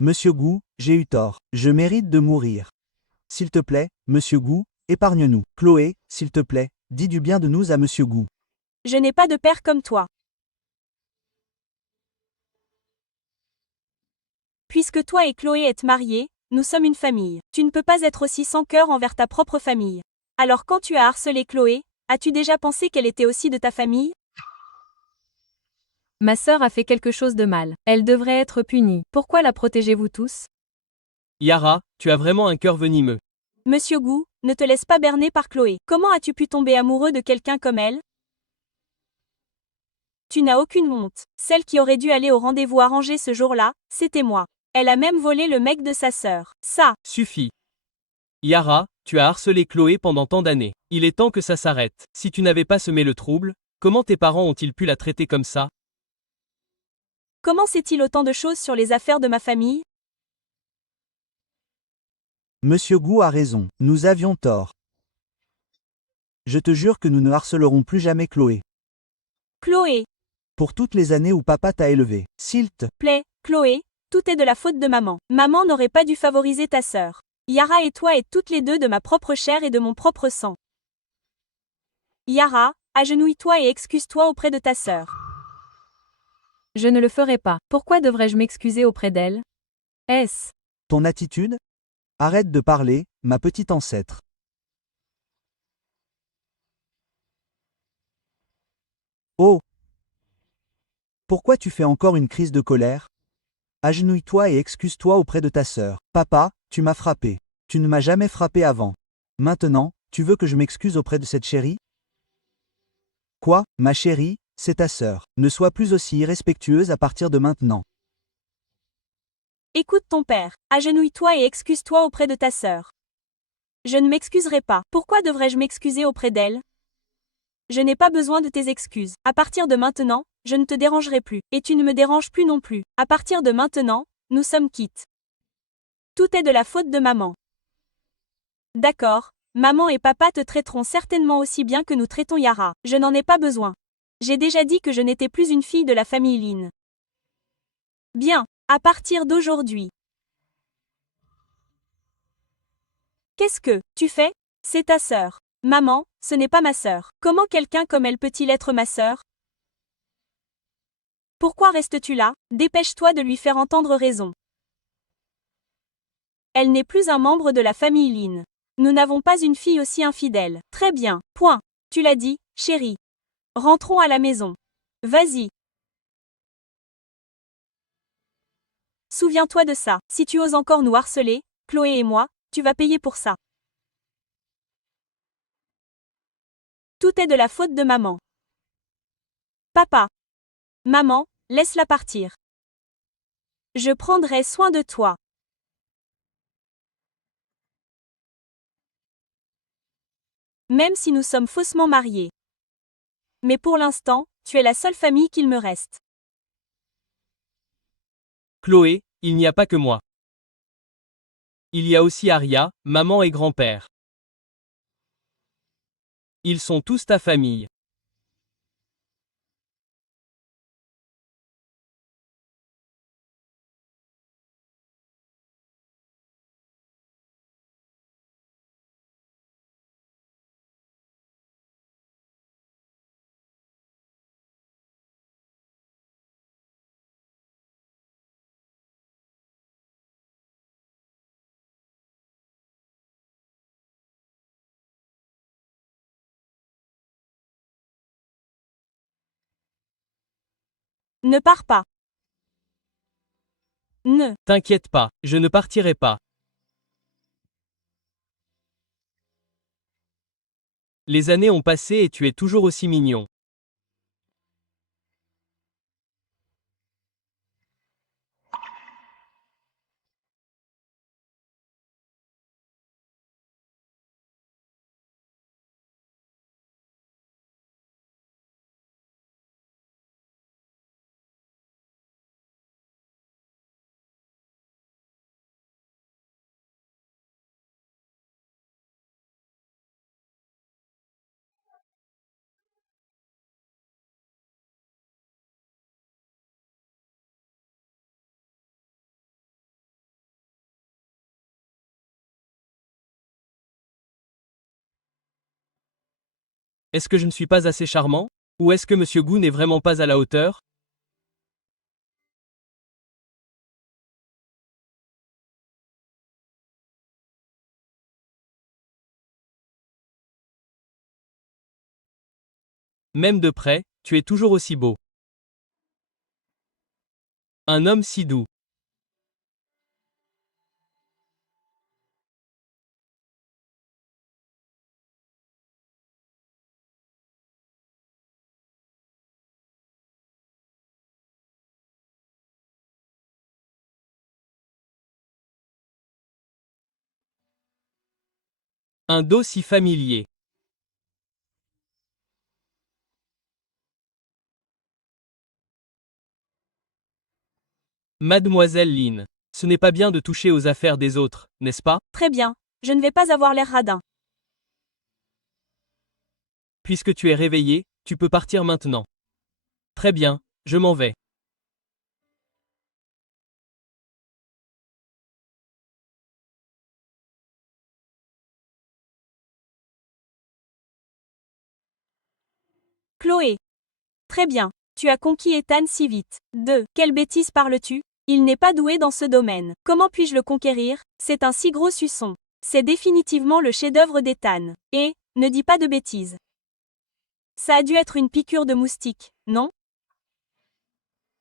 Monsieur Gu, j'ai eu tort. Je mérite de mourir. S'il te plaît, Monsieur Gu, épargne-nous. Chloé, s'il te plaît, dis du bien de nous à Monsieur Gu. Je n'ai pas de père comme toi. Puisque toi et Chloé êtes mariés, nous sommes une famille. Tu ne peux pas être aussi sans cœur envers ta propre famille. Alors quand tu as harcelé Chloé, as-tu déjà pensé qu'elle était aussi de ta famille? Ma sœur a fait quelque chose de mal. Elle devrait être punie. Pourquoi la protégez-vous tous? Yara, tu as vraiment un cœur venimeux. Monsieur Gu, ne te laisse pas berner par Chloé. Comment as-tu pu tomber amoureux de quelqu'un comme elle? Tu n'as aucune honte. Celle qui aurait dû aller au rendez-vous arrangé ce jour-là, c'était moi. Elle a même volé le mec de sa sœur. Ça. Suffit. Yara, tu as harcelé Chloé pendant tant d'années. Il est temps que ça s'arrête. Si tu n'avais pas semé le trouble, comment tes parents ont-ils pu la traiter comme ça? Comment sait-il autant de choses sur les affaires de ma famille? Monsieur Gu a raison. Nous avions tort. Je te jure que nous ne harcelerons plus jamais Chloé. Chloé. Pour toutes les années où papa t'a élevé. S'il te Plaît, Chloé, tout est de la faute de maman. Maman n'aurait pas dû favoriser ta sœur. Yara et toi êtes toutes les deux de ma propre chair et de mon propre sang. Yara, agenouille-toi et excuse-toi auprès de ta sœur. Je ne le ferai pas. Pourquoi devrais-je m'excuser auprès d'elle? Est-ce Ton attitude? Arrête de parler, ma petite ancêtre. Oh! Pourquoi tu fais encore une crise de colère? Agenouille-toi et excuse-toi auprès de ta sœur. Papa, tu m'as frappé. Tu ne m'as jamais frappé avant. Maintenant, tu veux que je m'excuse auprès de cette chérie? Quoi, ma chérie, c'est ta sœur. Ne sois plus aussi irrespectueuse à partir de maintenant. Écoute ton père, agenouille-toi et excuse-toi auprès de ta sœur. Je ne m'excuserai pas. Pourquoi devrais-je m'excuser auprès d'elle? Je n'ai pas besoin de tes excuses. À partir de maintenant, je ne te dérangerai plus. Et tu ne me déranges plus non plus. À partir de maintenant, nous sommes quittes. Tout est de la faute de maman. D'accord, maman et papa te traiteront certainement aussi bien que nous traitons Yara. Je n'en ai pas besoin. J'ai déjà dit que je n'étais plus une fille de la famille Lin. Bien, à partir d'aujourd'hui. Qu'est-ce que tu fais? C'est ta sœur. Maman, ce n'est pas ma sœur. Comment quelqu'un comme elle peut-il être ma sœur? Pourquoi restes-tu là? Dépêche-toi de lui faire entendre raison. Elle n'est plus un membre de la famille Lin. Nous n'avons pas une fille aussi infidèle. Très bien. Point. Tu l'as dit, chérie. Rentrons à la maison. Vas-y. Souviens-toi de ça. Si tu oses encore nous harceler, Chloé et moi, tu vas payer pour ça. Tout est de la faute de maman. Papa. Maman, laisse-la partir. Je prendrai soin de toi. Même si nous sommes faussement mariés. Mais pour l'instant, tu es la seule famille qu'il me reste. Chloé, il n'y a pas que moi. Il y a aussi Arya, maman et grand-père. Ils sont tous ta famille. Ne pars pas. Ne. T'inquiète pas, je ne partirai pas. Les années ont passé et tu es toujours aussi mignon. Est-ce que je ne suis pas assez charmant? Ou est-ce que Monsieur Gu n'est vraiment pas à la hauteur? Même de près, tu es toujours aussi beau. Un homme si doux. Un dos si familier. Mademoiselle Lin. Ce n'est pas bien de toucher aux affaires des autres, n'est-ce pas? Très bien. Je ne vais pas avoir l'air radin. Puisque tu es réveillé, tu peux partir maintenant. Très bien, je m'en vais. Chloé. Très bien. tu as conquis Ethan si vite. 2. Quelle bêtise parles-tu? Il n'est pas doué dans ce domaine. Comment puis-je le conquérir? C'est un si gros suçon. C'est définitivement le chef-d'œuvre d'Ethan. Et, ne dis pas de bêtises. Ça a dû être une piqûre de moustique, non?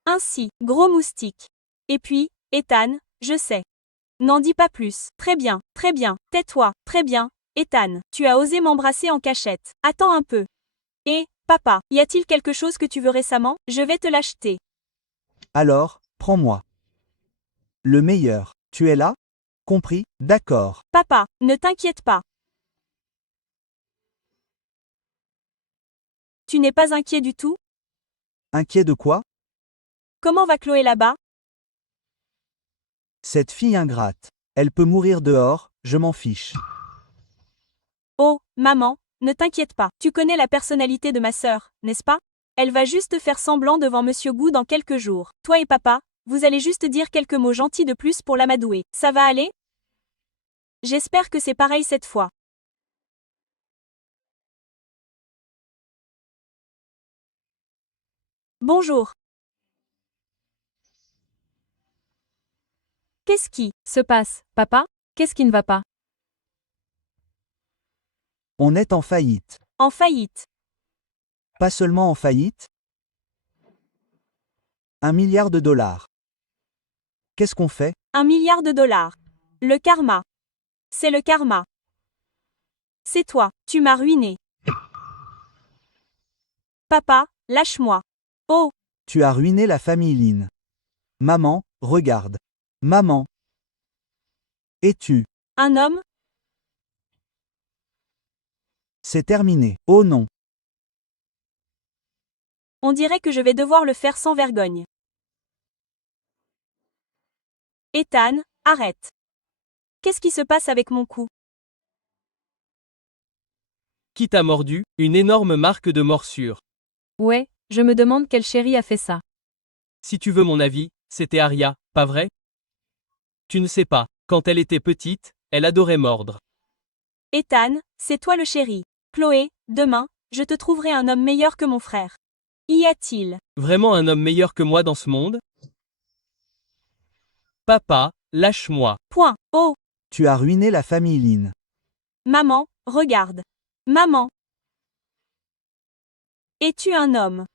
Ainsi, gros moustique. Et puis, Ethan, je sais. N'en dis pas plus. Très bien, tais-toi, très bien. Ethan, tu as osé m'embrasser en cachette. Attends un peu. Et, papa, y a-t-il quelque chose que tu veux récemment? Je vais te l'acheter. Alors, prends-moi. Le meilleur. Tu es là? Compris? D'accord. Papa, ne t'inquiète pas. Tu n'es pas inquiet du tout? Inquiet de quoi? Comment va Chloé là-bas? Cette fille ingrate. Elle peut mourir dehors, je m'en fiche. Oh, maman, ne t'inquiète pas. Tu connais la personnalité de ma sœur, n'est-ce pas? Elle va juste faire semblant devant Monsieur Gou dans quelques jours. Toi et papa, vous allez juste dire quelques mots gentils de plus pour l'amadouer. Ça va aller? J'espère que c'est pareil cette fois. Bonjour. Qu'est-ce qui Se passe, papa? Qu'est-ce qui ne va pas? On est en faillite. En faillite. Pas seulement en faillite? 1 milliard de dollars. Qu'est-ce qu'on fait? 1 milliard de dollars. Le karma. C'est le karma. C'est toi, tu m'as ruiné. Papa, lâche-moi. Oh, Tu as ruiné la famille Lin. Maman, regarde. Maman. Et tu? un homme? C'est terminé. Oh non. On dirait que je vais devoir le faire sans vergogne. Ethan, arrête. Qu'est-ce qui se passe avec mon cou? Qui t'a mordu? Une énorme marque de morsure. Ouais, je me demande quelle chérie a fait ça. Si tu veux mon avis, c'était Arya, pas vrai? Tu ne sais pas, quand elle était petite, elle adorait mordre. Ethan, c'est toi le chéri. Chloé, demain, je te trouverai un homme meilleur que mon frère. Y a-t-il? Vraiment un homme meilleur que moi dans ce monde? Papa, lâche-moi. Point. Oh, Tu as ruiné la famille Lin. maman, regarde. Maman. Es-tu un homme?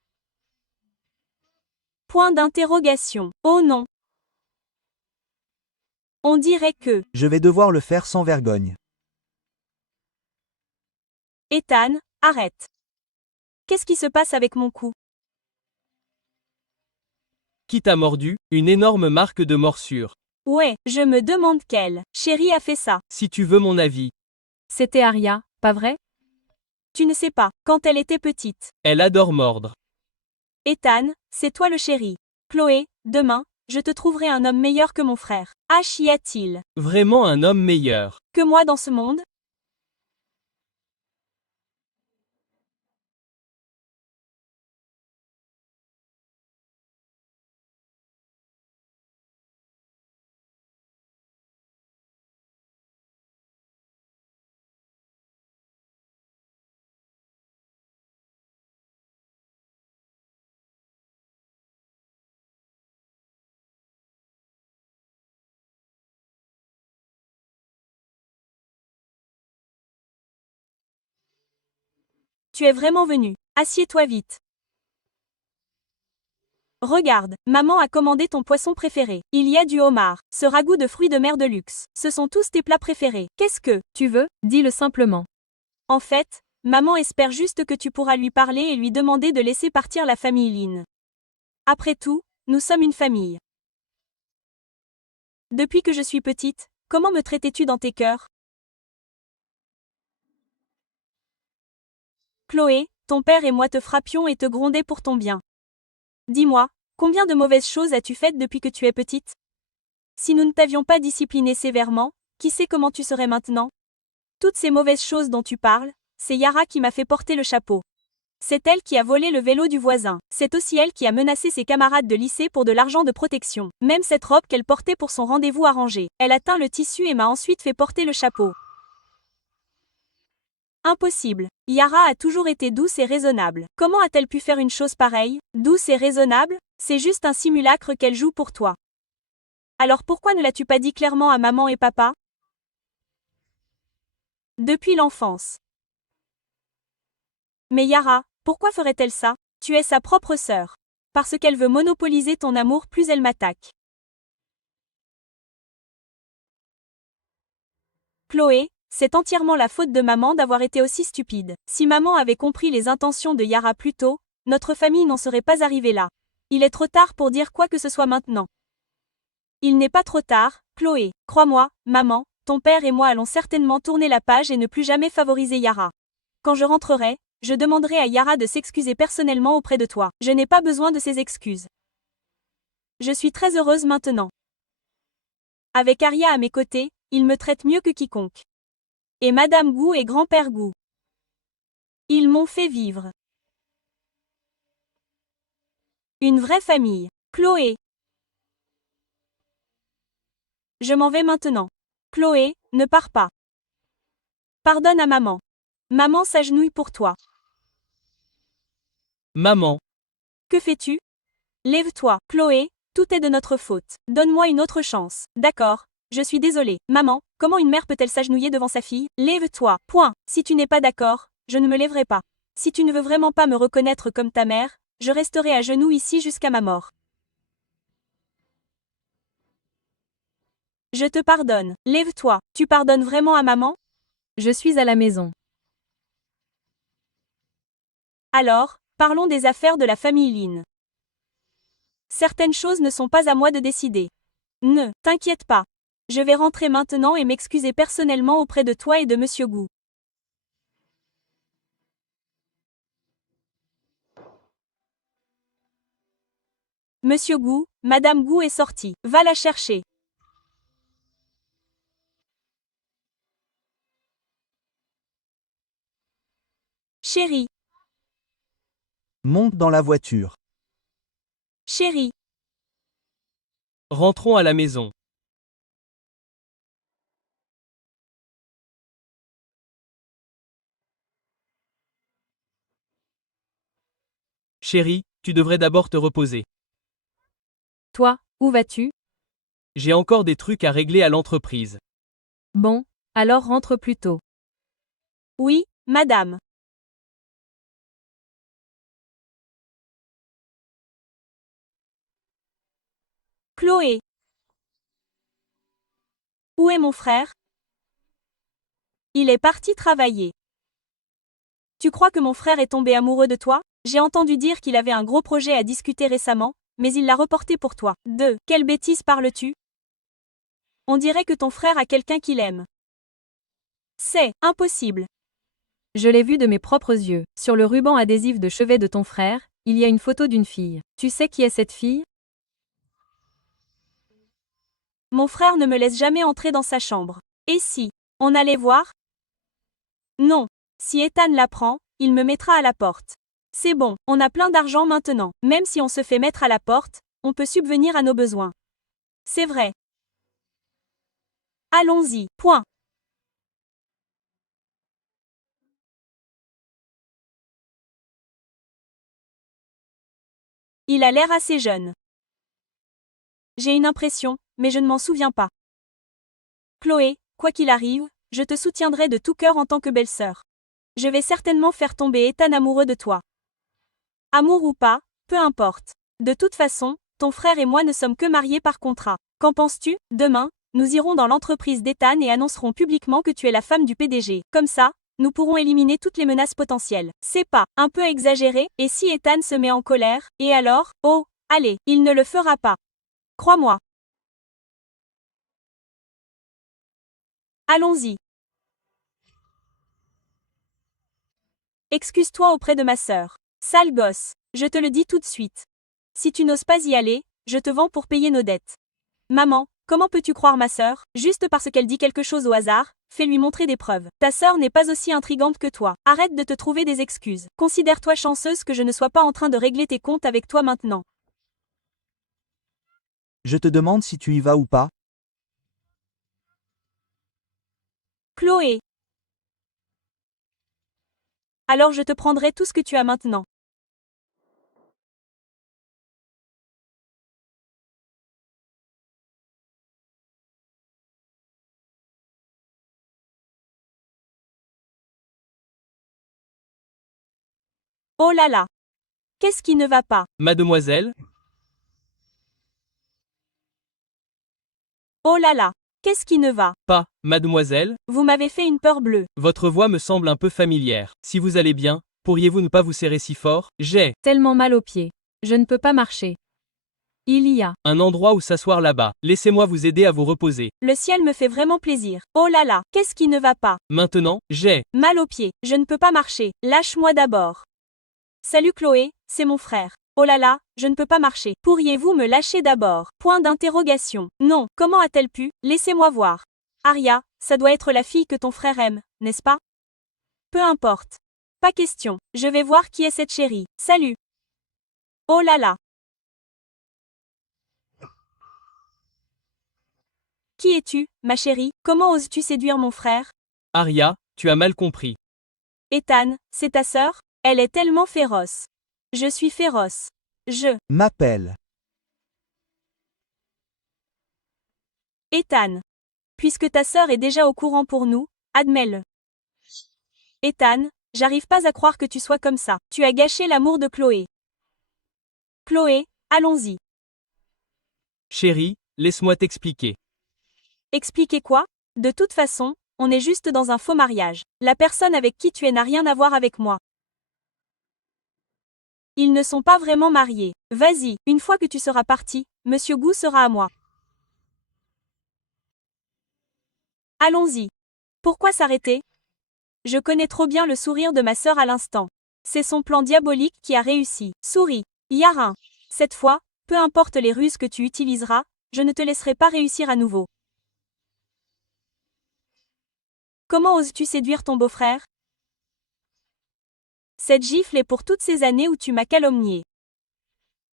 Point d'interrogation. Oh non. On dirait que, Je vais devoir le faire sans vergogne. Ethan, arrête. Qu'est-ce qui se passe avec mon cou? Qui t'a mordu? Une énorme marque de morsure. Ouais, je me demande quelle chérie a fait ça. Si tu veux mon avis, C'était Arya, pas vrai? Tu ne sais pas, quand elle était petite. elle adore mordre. Ethan, c'est toi le chéri. Chloé, demain, je te trouverai un homme meilleur que mon frère. Y a-t-il Vraiment un homme meilleur. que moi dans ce monde? Tu es vraiment venu. Assieds-toi vite. Regarde, maman a commandé ton poisson préféré. Il y a du homard, ce ragoût de fruits de mer de luxe. Ce sont tous tes plats préférés. Qu'est-ce que Tu veux? Dis-le simplement. En fait, maman espère juste que tu pourras lui parler et lui demander de laisser partir la famille Lin. Après tout, nous sommes une famille. Depuis que je suis petite, comment me traitais-tu dans tes cœurs? Chloé, ton père et moi te frappions et te grondaient pour ton bien. Dis-moi, combien de mauvaises choses as-tu faites depuis que tu es petite? Si nous ne t'avions pas discipliné sévèrement, qui sait comment tu serais maintenant? Toutes ces mauvaises choses dont tu parles, c'est Yara qui m'a fait porter le chapeau. C'est elle qui a volé le vélo du voisin. C'est aussi elle qui a menacé ses camarades de lycée pour de l'argent de protection. Même cette robe qu'elle portait pour son rendez-vous arrangé. Elle a teint le tissu et m'a ensuite fait porter le chapeau. Impossible. Yara a toujours été douce et raisonnable. Comment a-t-elle pu faire une chose pareille? Douce et raisonnable? C'est juste un simulacre qu'elle joue pour toi. Alors pourquoi ne l'as-tu pas dit clairement à maman et papa? Depuis l'enfance. Mais Yara, pourquoi ferait-elle ça? Tu es sa propre sœur. Parce qu'elle veut monopoliser ton amour, plus elle m'attaque. Chloé, c'est entièrement la faute de maman d'avoir été aussi stupide. Si maman avait compris les intentions de Yara plus tôt, notre famille n'en serait pas arrivée là. Il est trop tard pour dire quoi que ce soit maintenant. Il n'est pas trop tard, Chloé. Crois-moi, maman, ton père et moi allons certainement tourner la page et ne plus jamais favoriser Yara. Quand je rentrerai, je demanderai à Yara de s'excuser personnellement auprès de toi. Je n'ai pas besoin de ses excuses. Je suis très heureuse maintenant. Avec Arya à mes côtés, il me traite mieux que quiconque. Et Madame Gu et Grand-père Gu. Ils m'ont fait vivre. Une vraie famille. Chloé. Je m'en vais maintenant. Chloé, ne pars pas. Pardonne à maman. Maman s'agenouille pour toi. Maman. Que fais-tu? Lève-toi, Chloé, tout est de notre faute. Donne-moi une autre chance. D'accord, je suis désolée. Maman, comment une mère peut-elle s'agenouiller devant sa fille? Lève-toi, point. Si tu n'es pas d'accord, je ne me lèverai pas. Si tu ne veux vraiment pas me reconnaître comme ta mère, je resterai à genoux ici jusqu'à ma mort. Je te pardonne. Lève-toi. Tu pardonnes vraiment à maman? Je suis à la maison. Alors, parlons des affaires de la famille Lin. Certaines choses ne sont pas à moi de décider. Ne t'inquiète pas. Je vais rentrer maintenant et m'excuser personnellement auprès de toi et de Monsieur Gu. Monsieur Gu, Madame Gu est sortie. Va la chercher. Chérie, Monte dans la voiture. chérie, Rentrons à la maison. Chérie, tu devrais d'abord te reposer. Toi, où vas-tu? J'ai encore des trucs à régler à l'entreprise. Bon, alors rentre plus tôt. oui, madame. Chloé. Où est mon frère? Il est parti travailler. Tu crois que mon frère est tombé amoureux de toi? J'ai entendu dire qu'il avait un gros projet à discuter récemment, mais il l'a reporté pour toi. Quelle bêtise parles-tu? On dirait que ton frère a quelqu'un qu'il aime. C'est impossible. Je l'ai vu de mes propres yeux. Sur le ruban adhésif de chevet de ton frère, il y a une photo d'une fille. Tu sais qui est cette fille? Mon frère ne me laisse jamais entrer dans sa chambre. Et si on allait voir? Non. Si Ethan l'apprend, il me mettra à la porte. C'est bon, on a plein d'argent maintenant. Même si on se fait mettre à la porte, on peut subvenir à nos besoins. C'est vrai. Allons-y. Point. Il a l'air assez jeune. J'ai une impression, mais je ne m'en souviens pas. Chloé, quoi qu'il arrive, je te soutiendrai de tout cœur en tant que belle-sœur. Je vais certainement faire tomber Ethan amoureux de toi. Amour ou pas, peu importe. De toute façon, ton frère et moi ne sommes que mariés par contrat. Qu'en penses-tu? Demain, nous irons dans l'entreprise d'Ethan et annoncerons publiquement que tu es la femme du PDG. Comme ça, nous pourrons éliminer toutes les menaces potentielles. C'est pas un peu exagéré? Et si Ethan se met en colère? Et alors? Oh, allez, il ne le fera pas. Crois-moi. Allons-y. Excuse-toi auprès de ma sœur. Sale gosse. Je te le dis tout de suite. Si tu n'oses pas y aller, je te vends pour payer nos dettes. Maman, comment peux-tu croire ma sœur? Juste parce qu'elle dit quelque chose au hasard, fais-lui montrer des preuves. Ta sœur n'est pas aussi intrigante que toi. Arrête de te trouver des excuses. Considère-toi chanceuse que je ne sois pas en train de régler tes comptes avec toi maintenant. Je te demande si tu y vas ou pas. Chloé. Alors je te prendrai tout ce que tu as maintenant. Oh là là! Qu'est-ce qui ne va pas? Mademoiselle, Oh là là! Qu'est-ce qui ne va? pas, mademoiselle, Vous m'avez fait une peur bleue. votre voix me semble un peu familière. Si vous allez bien, pourriez-vous ne pas vous serrer si fort? J'ai Tellement mal aux pieds. Je ne peux pas marcher. Il y a. un endroit où s'asseoir là-bas. Laissez-moi vous aider à vous reposer. Le ciel me fait vraiment plaisir. Oh là là! Qu'est-ce qui ne va pas? Maintenant, j'ai Mal aux pieds. Je ne peux pas marcher. Lâche-moi d'abord. Salut Chloé, c'est mon frère. Oh là là, je ne peux pas marcher. Pourriez-vous me lâcher d'abord? Point d'interrogation. Non, comment a-t-elle pu? Laissez-moi voir. Aria, ça doit être la fille que ton frère aime, n'est-ce pas? Peu importe. Pas question. Je vais voir qui est cette chérie. Salut. Oh là là. Qui es-tu, ma chérie? Comment oses-tu séduire mon frère? Aria, tu as mal compris. Ethan, c'est ta sœur? Elle est tellement féroce. Je suis féroce. M'appelle. Ethan. Puisque ta sœur est déjà au courant pour nous, admets-le. Ethan, j'arrive pas à croire que tu sois comme ça. Tu as gâché l'amour de Chloé. Chloé, allons-y. Chérie, laisse-moi t'expliquer. Expliquez quoi? De toute façon, on est juste dans un faux mariage. La personne avec qui tu es n'a rien à voir avec moi. Ils ne sont pas vraiment mariés. Vas-y, une fois que tu seras parti, Monsieur Gou sera à moi. Allons-y. Pourquoi s'arrêter? Je connais trop bien le sourire de ma sœur à l'instant. C'est son plan diabolique qui a réussi. Souris. Yarin. Cette fois, peu importe les ruses que tu utiliseras, je ne te laisserai pas réussir à nouveau. Comment oses-tu séduire ton beau-frère? Cette gifle est pour toutes ces années où tu m'as calomnié.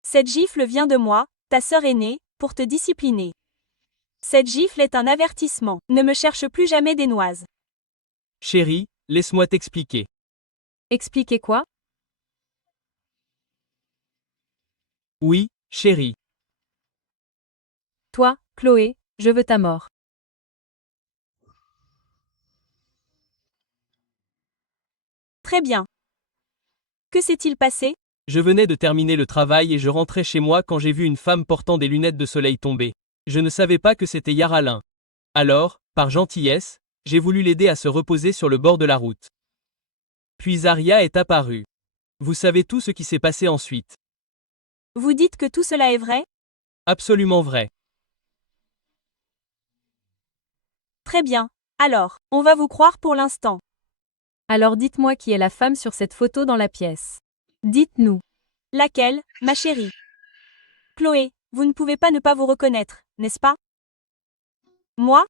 Cette gifle vient de moi, ta sœur aînée, pour te discipliner. Cette gifle est un avertissement. Ne me cherche plus jamais des noises. Chérie, laisse-moi t'expliquer. Expliquez quoi? Oui, chérie. Toi, Chloé, je veux ta mort. Très bien. Que s'est-il passé? Je venais de terminer le travail et je rentrais chez moi quand j'ai vu une femme portant des lunettes de soleil tomber. Je ne savais pas que c'était Yaralin. Alors, par gentillesse, j'ai voulu l'aider à se reposer sur le bord de la route. Puis Aria est apparue. Vous savez tout ce qui s'est passé ensuite. Vous dites que tout cela est vrai? Absolument vrai. Très bien. Alors, on va vous croire pour l'instant. Alors dites-moi qui est la femme sur cette photo dans la pièce. Dites-nous. Laquelle, ma chérie? Chloé, vous ne pouvez pas ne pas vous reconnaître, n'est-ce pas? Moi?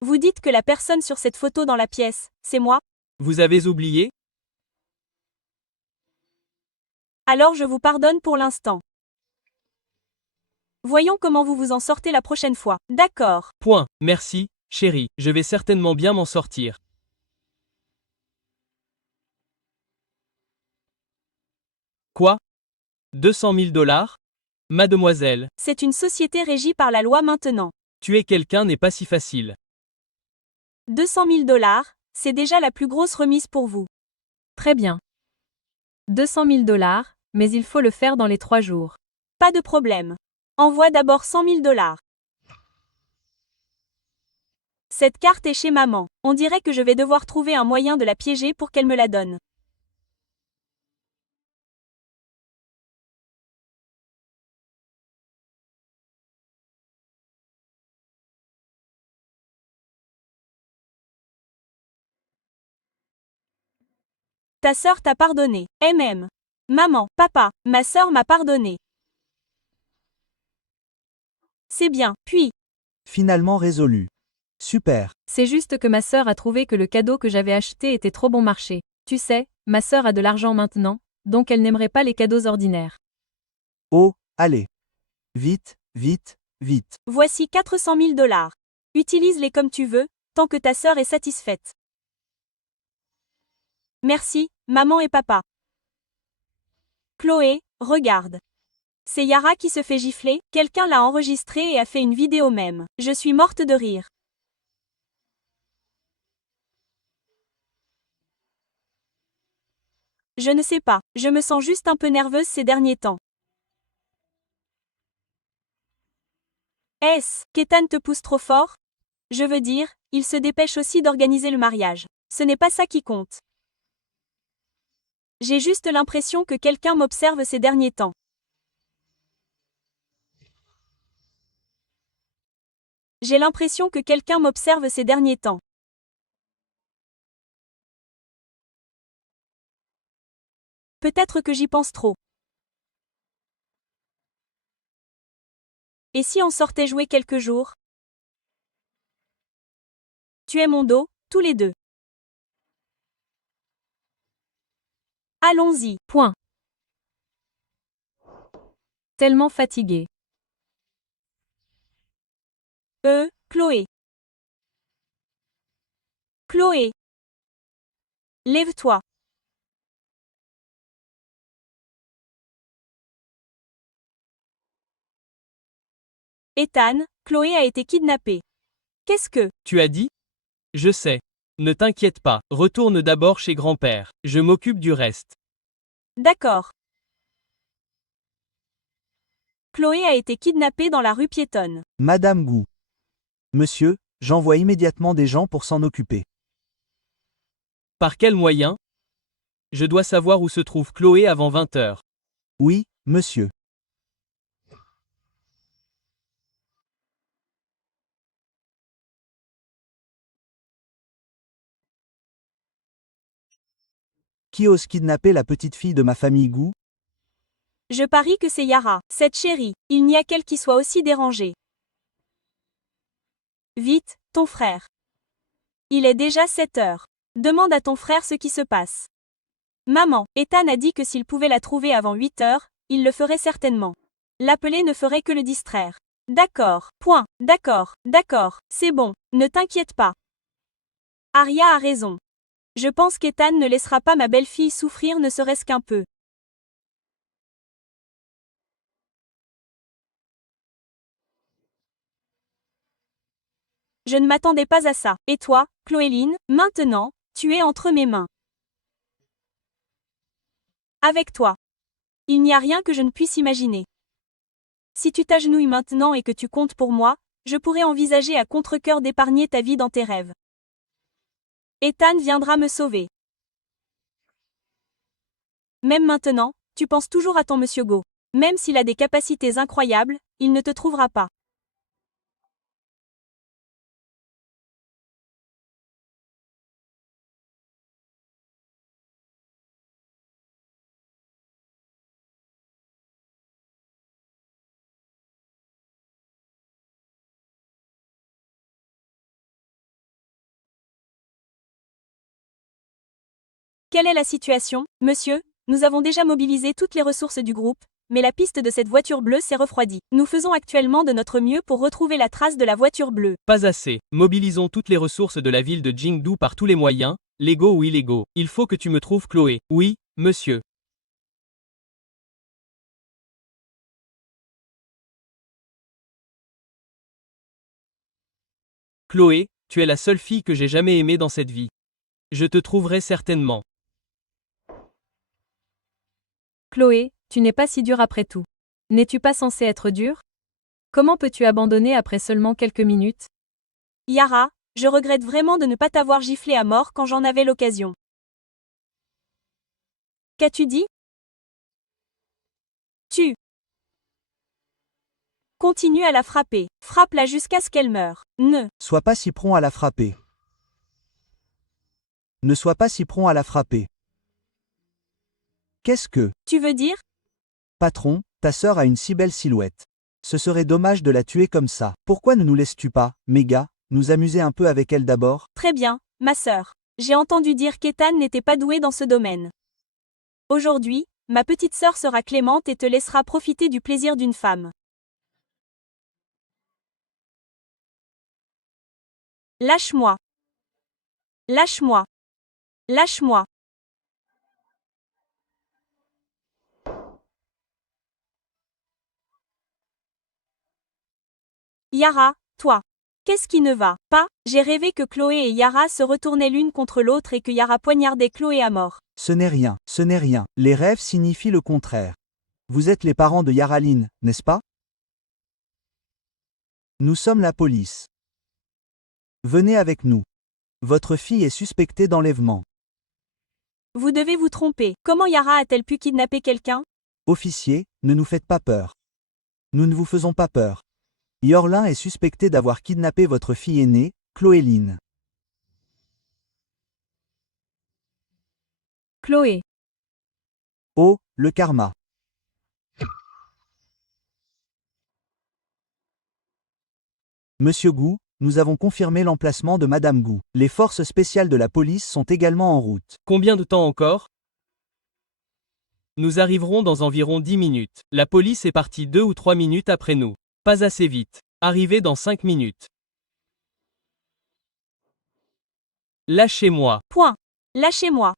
Vous dites que la personne sur cette photo dans la pièce, c'est moi? Vous avez oublié? Alors je vous pardonne pour l'instant. Voyons comment vous vous en sortez la prochaine fois. D'accord. Point. Merci, chérie. Je vais certainement bien m'en sortir. Quoi? 200 000 $? Mademoiselle, C'est une société régie par la loi maintenant. tuer quelqu'un n'est pas si facile. 200 000 $, c'est déjà la plus grosse remise pour vous. Très bien. 200 000 $, mais il faut le faire dans les 3 jours. Pas de problème. Envoie d'abord 100 000 $. Cette carte est chez maman. On dirait que je vais devoir trouver un moyen de la piéger pour qu'elle me la donne. Ta sœur t'a pardonné. MM. Maman, papa, ma sœur m'a pardonné. C'est bien. Puis, Finalement résolu. Super. C'est juste que ma sœur a trouvé que le cadeau que j'avais acheté était trop bon marché. Tu sais, ma sœur a de l'argent maintenant, donc elle n'aimerait pas les cadeaux ordinaires. Oh, allez. Vite, vite, vite. voici 400 000 $. Utilise-les comme tu veux, tant que ta sœur est satisfaite. Merci, maman et papa. Chloé, regarde. C'est Yara qui se fait gifler, quelqu'un l'a enregistré et a fait une vidéo même. Je suis morte de rire. Je ne sais pas, je me sens juste un peu nerveuse ces derniers temps. Est-ce qu'Ethan te pousse trop fort? Je veux dire, il se dépêche aussi d'organiser le mariage. Ce n'est pas ça qui compte. J'ai juste l'impression que quelqu'un m'observe ces derniers temps. J'ai l'impression que quelqu'un m'observe ces derniers temps. Peut-être que j'y pense trop. Et si on sortait jouer quelques jours? Tu es mon dos, tous les deux. Allons-y. Point. Tellement fatigué. Chloé. Chloé. Lève-toi. Ethan, Chloé a été kidnappée. Qu'est-ce que? Tu as dit? Je sais. Ne t'inquiète pas, retourne d'abord chez grand-père. Je m'occupe du reste. D'accord. Chloé a été kidnappée dans la rue piétonne. Madame Gou. Monsieur, j'envoie immédiatement des gens pour s'en occuper. Par quel moyen? Je dois savoir où se trouve Chloé avant 20 heures. Oui, monsieur. Qui ose kidnapper la petite fille de ma famille Gou? Je parie que c'est Yara, cette chérie. Il n'y a qu'elle qui soit aussi dérangée. Vite, ton frère. Il est déjà 7 heures. Demande à ton frère ce qui se passe. Maman, Ethan a dit que s'il pouvait la trouver avant 8 heures, il le ferait certainement. L'appeler ne ferait que le distraire. D'accord, point, d'accord, c'est bon, ne t'inquiète pas. Arya a raison. Je pense qu'Ethan ne laissera pas ma belle-fille souffrir ne serait-ce qu'un peu. Je ne m'attendais pas à ça. Et toi, Chloéline, maintenant, tu es entre mes mains. Avec toi. Il n'y a rien que je ne puisse imaginer. Si tu t'agenouilles maintenant et que tu comptes pour moi, je pourrais envisager à contre-cœur d'épargner ta vie dans tes rêves. Ethan viendra me sauver. Même maintenant, tu penses toujours à ton monsieur Go. Même s'il a des capacités incroyables, il ne te trouvera pas. Quelle est la situation, monsieur? Nous avons déjà mobilisé toutes les ressources du groupe, mais la piste de cette voiture bleue s'est refroidie. Nous faisons actuellement de notre mieux pour retrouver la trace de la voiture bleue. Pas assez. Mobilisons toutes les ressources de la ville de Jingdu par tous les moyens, légaux ou illégaux. Il faut que tu me trouves Chloé. Oui, monsieur. Chloé, tu es la seule fille que j'ai jamais aimée dans cette vie. Je te trouverai certainement. Chloé, tu n'es pas si dure après tout. N'es-tu pas censée être dure? Comment peux-tu abandonner après seulement quelques minutes? Yara, je regrette vraiment de ne pas t'avoir giflé à mort quand j'en avais l'occasion. Qu'as-tu dit? Tu. Continue à la frapper. Frappe-la jusqu'à ce qu'elle meure. Ne. Sois pas si prompt à la frapper. Ne sois pas si prompt à la frapper. Qu'est-ce que? Tu veux dire? Patron, ta sœur a une si belle silhouette. Ce serait dommage de la tuer comme ça. Pourquoi ne nous laisses-tu pas, méga, nous amuser un peu avec elle d'abord? Très bien, ma sœur. J'ai entendu dire qu'Ethan n'était pas doué dans ce domaine. Aujourd'hui, ma petite sœur sera clémente et te laissera profiter du plaisir d'une femme. Lâche-moi. Lâche-moi. Lâche-moi. Yara, toi. Qu'est-ce qui ne va pas? J'ai rêvé que Chloé et Yara se retournaient l'une contre l'autre et que Yara poignardait Chloé à mort. Ce n'est rien, ce n'est rien. Les rêves signifient le contraire. Vous êtes les parents de Yaraline, n'est-ce pas? Nous sommes la police. Venez avec nous. Votre fille est suspectée d'enlèvement. Vous devez vous tromper. Comment Yara a-t-elle pu kidnapper quelqu'un? Officier, ne nous faites pas peur. Nous ne vous faisons pas peur. Yorlin est suspecté d'avoir kidnappé votre fille aînée, Chloéline. Chloé. Oh, le karma. Monsieur Gou, nous avons confirmé l'emplacement de Madame Gou. Les forces spéciales de la police sont également en route. Combien de temps encore? Nous arriverons dans environ 10 minutes. La police est partie 2 ou 3 minutes après nous. Pas assez vite. Arrivé dans 5 minutes. Lâchez-moi. Point. Lâchez-moi.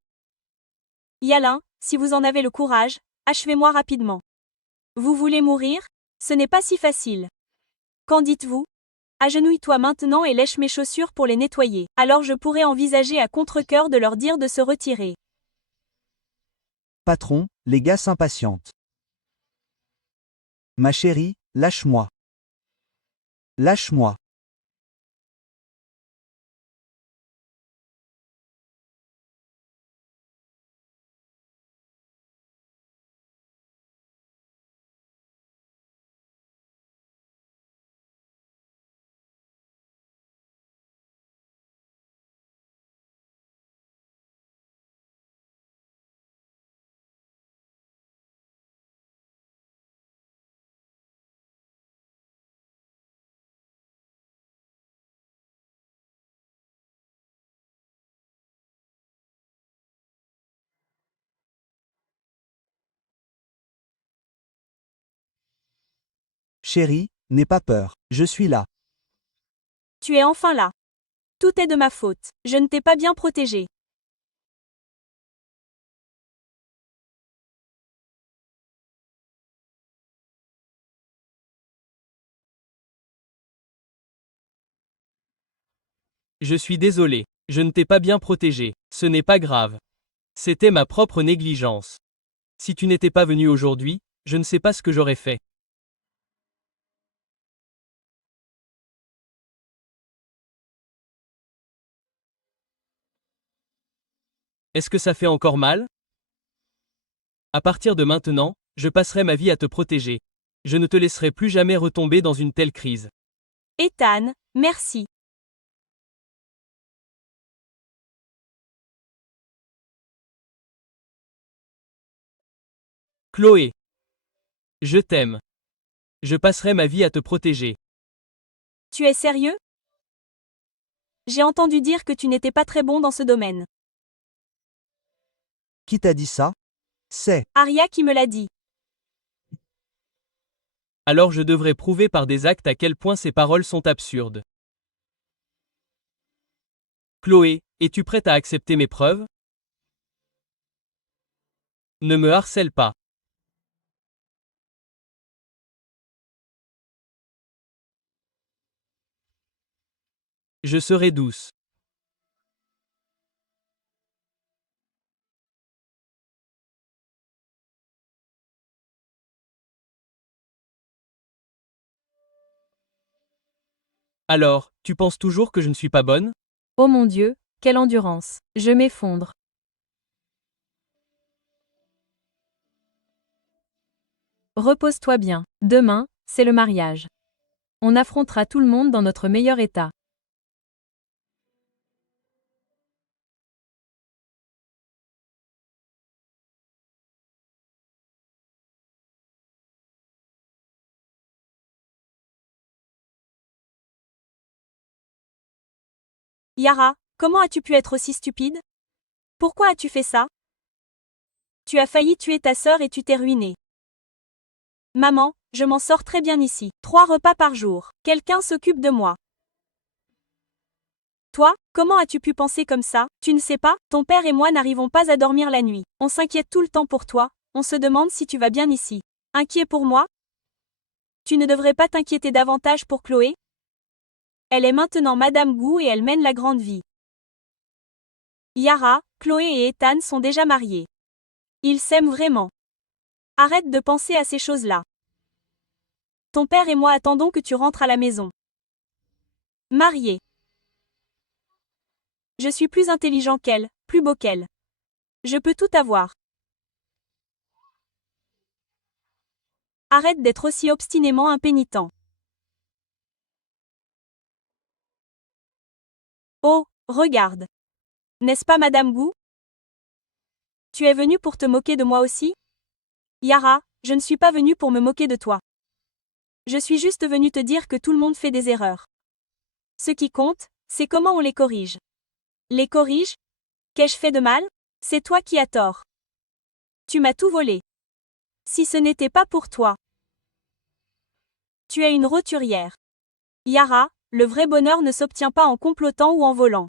Yalin, si vous en avez le courage, achevez-moi rapidement. Vous voulez mourir? Ce n'est pas si facile. Qu'en dites-vous? Agenouille-toi maintenant et lèche mes chaussures pour les nettoyer. Alors je pourrais envisager à contre-cœur de leur dire de se retirer. Patron, les gars s'impatientent. Ma chérie, lâche-moi. Lâche-moi. Chérie, n'aie pas peur, je suis là. Tu es enfin là. Tout est de ma faute. Je ne t'ai pas bien protégé. Je suis désolé. Je ne t'ai pas bien protégé. Ce n'est pas grave. C'était ma propre négligence. Si tu n'étais pas venu aujourd'hui, je ne sais pas ce que j'aurais fait. Est-ce que ça fait encore mal? À partir de maintenant, je passerai ma vie à te protéger. Je ne te laisserai plus jamais retomber dans une telle crise. Ethan, merci. Chloé. Je t'aime. Je passerai ma vie à te protéger. Tu es sérieux? J'ai entendu dire que tu n'étais pas très bon dans ce domaine. Qui t'a dit ça? C'est Arya qui me l'a dit. Alors je devrais prouver par des actes à quel point ces paroles sont absurdes. Chloé, es-tu prête à accepter mes preuves? Ne me harcèle pas. Je serai douce. Alors, tu penses toujours que je ne suis pas bonne? Oh mon Dieu, quelle endurance. Je m'effondre. Repose-toi bien. Demain, c'est le mariage. On affrontera tout le monde dans notre meilleur état. Yara, comment as-tu pu être aussi stupide? Pourquoi as-tu fait ça? Tu as failli tuer ta sœur et tu t'es ruinée. Maman, je m'en sors très bien ici. 3 repas par jour. Quelqu'un s'occupe de moi. Toi, comment as-tu pu penser comme ça? Tu ne sais pas, ton père et moi n'arrivons pas à dormir la nuit. On s'inquiète tout le temps pour toi, on se demande si tu vas bien ici. Inquiet pour moi? Tu ne devrais pas t'inquiéter davantage pour Chloé? Elle est maintenant Madame Gu et elle mène la grande vie. Yara, Chloé et Ethan sont déjà mariés. Ils s'aiment vraiment. Arrête de penser à ces choses-là. Ton père et moi attendons que tu rentres à la maison. Mariés. Je suis plus intelligent qu'elle, plus beau qu'elle. Je peux tout avoir. Arrête d'être aussi obstinément impénitent. Oh, regarde. N'est-ce pas Madame Gu? Tu es venue pour te moquer de moi aussi? Yara, je ne suis pas venue pour me moquer de toi. Je suis juste venue te dire que tout le monde fait des erreurs. Ce qui compte, c'est comment on les corrige. Les corrige? Qu'ai-je fait de mal? C'est toi qui as tort. Tu m'as tout volé. Si ce n'était pas pour toi. Tu es une roturière. Yara, le vrai bonheur ne s'obtient pas en complotant ou en volant.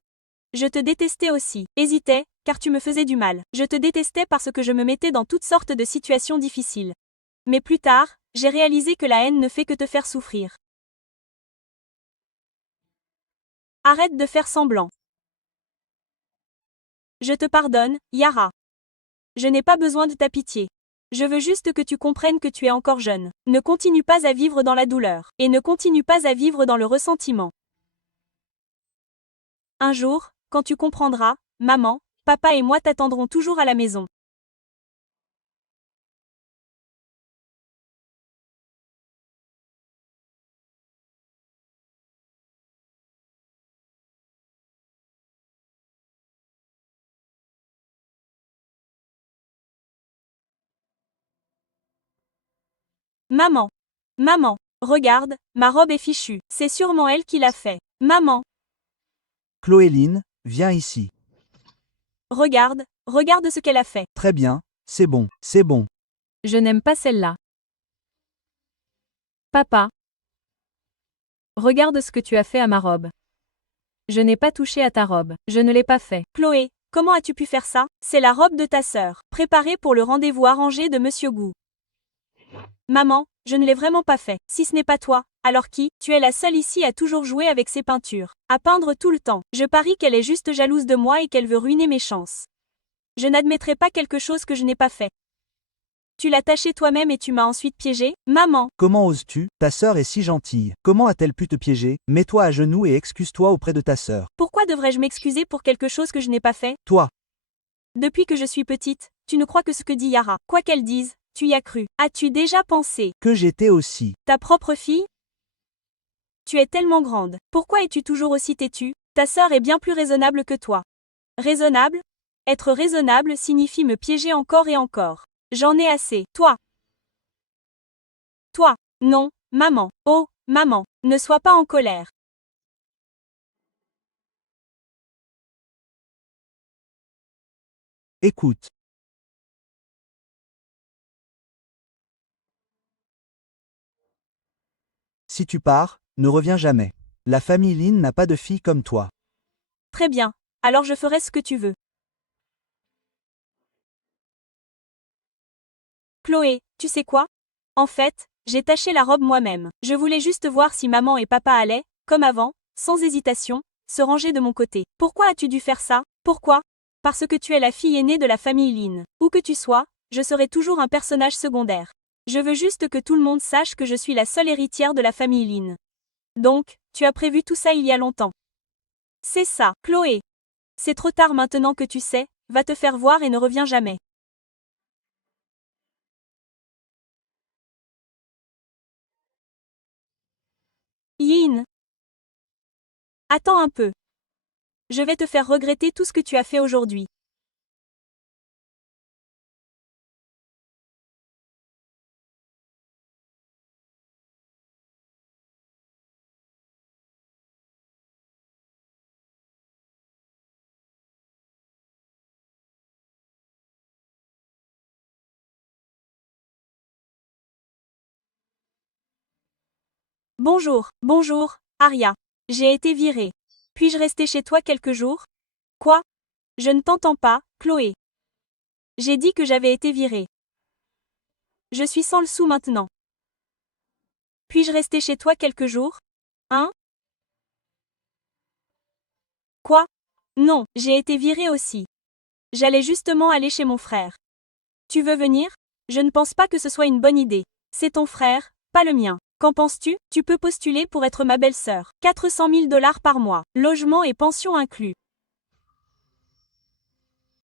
Je te détestais aussi. Hésitais, car tu me faisais du mal. Je te détestais parce que je me mettais dans toutes sortes de situations difficiles. Mais plus tard, j'ai réalisé que la haine ne fait que te faire souffrir. Arrête de faire semblant. Je te pardonne, Yara. Je n'ai pas besoin de ta pitié. Je veux juste que tu comprennes que tu es encore jeune. Ne continue pas à vivre dans la douleur. Et ne continue pas à vivre dans le ressentiment. Un jour, quand tu comprendras, maman, papa et moi t'attendrons toujours à la maison. Maman. Maman. Regarde, ma robe est fichue. C'est sûrement elle qui l'a fait. Maman. Chloéline, viens ici. Regarde, regarde ce qu'elle a fait. Très bien, c'est bon, c'est bon. Je n'aime pas celle-là. Papa. Regarde ce que tu as fait à ma robe. Je n'ai pas touché à ta robe. Je ne l'ai pas fait. Chloé, comment as-tu pu faire ça? C'est la robe de ta sœur, préparée pour le rendez-vous arrangé de Monsieur Gu. Maman, je ne l'ai vraiment pas fait. Si ce n'est pas toi, alors qui? Tu es la seule ici à toujours jouer avec ses peintures, à peindre tout le temps. Je parie qu'elle est juste jalouse de moi et qu'elle veut ruiner mes chances. Je n'admettrai pas quelque chose que je n'ai pas fait. Tu l'as taché toi-même et tu m'as ensuite piégé? Maman. Comment oses-tu? Ta sœur est si gentille. Comment a-t-elle pu te piéger? Mets-toi à genoux et excuse-toi auprès de ta sœur. Pourquoi devrais-je m'excuser pour quelque chose que je n'ai pas fait? Toi. Depuis que je suis petite, tu ne crois que ce que dit Yara. Quoi qu'elle dise, tu y as cru. As-tu déjà pensé? Que j'étais aussi. Ta propre fille? Tu es tellement grande. Pourquoi es-tu toujours aussi têtue? Ta sœur est bien plus raisonnable que toi. Raisonnable? Être raisonnable signifie me piéger encore et encore. J'en ai assez. Toi. Toi. Non, maman. Oh, maman. Ne sois pas en colère. Écoute. Si tu pars, ne reviens jamais. La famille Lin n'a pas de fille comme toi. Très bien. Alors je ferai ce que tu veux. Chloé, tu sais quoi? En fait, j'ai taché la robe moi-même. Je voulais juste voir si maman et papa allaient, comme avant, sans hésitation, se ranger de mon côté. Pourquoi as-tu dû faire ça? Pourquoi? Parce que tu es la fille aînée de la famille Lin. Où que tu sois, je serai toujours un personnage secondaire. Je veux juste que tout le monde sache que je suis la seule héritière de la famille Lin. Donc, tu as prévu tout ça il y a longtemps. C'est ça, Chloé. C'est trop tard maintenant que tu sais, va te faire voir et ne reviens jamais. Yin. Attends un peu. Je vais te faire regretter tout ce que tu as fait aujourd'hui. Bonjour, bonjour, Aria. J'ai été virée. Puis-je rester chez toi quelques jours? Quoi? Je ne t'entends pas, Chloé. J'ai dit que j'avais été virée. Je suis sans le sou maintenant. Puis-je rester chez toi quelques jours? Hein? Quoi? Non, j'ai été virée aussi. J'allais justement aller chez mon frère. Tu veux venir? Je ne pense pas que ce soit une bonne idée. C'est ton frère, pas le mien. Qu'en penses-tu? Tu peux postuler pour être ma belle-sœur. 400 000 $ par mois. Logement et pension inclus.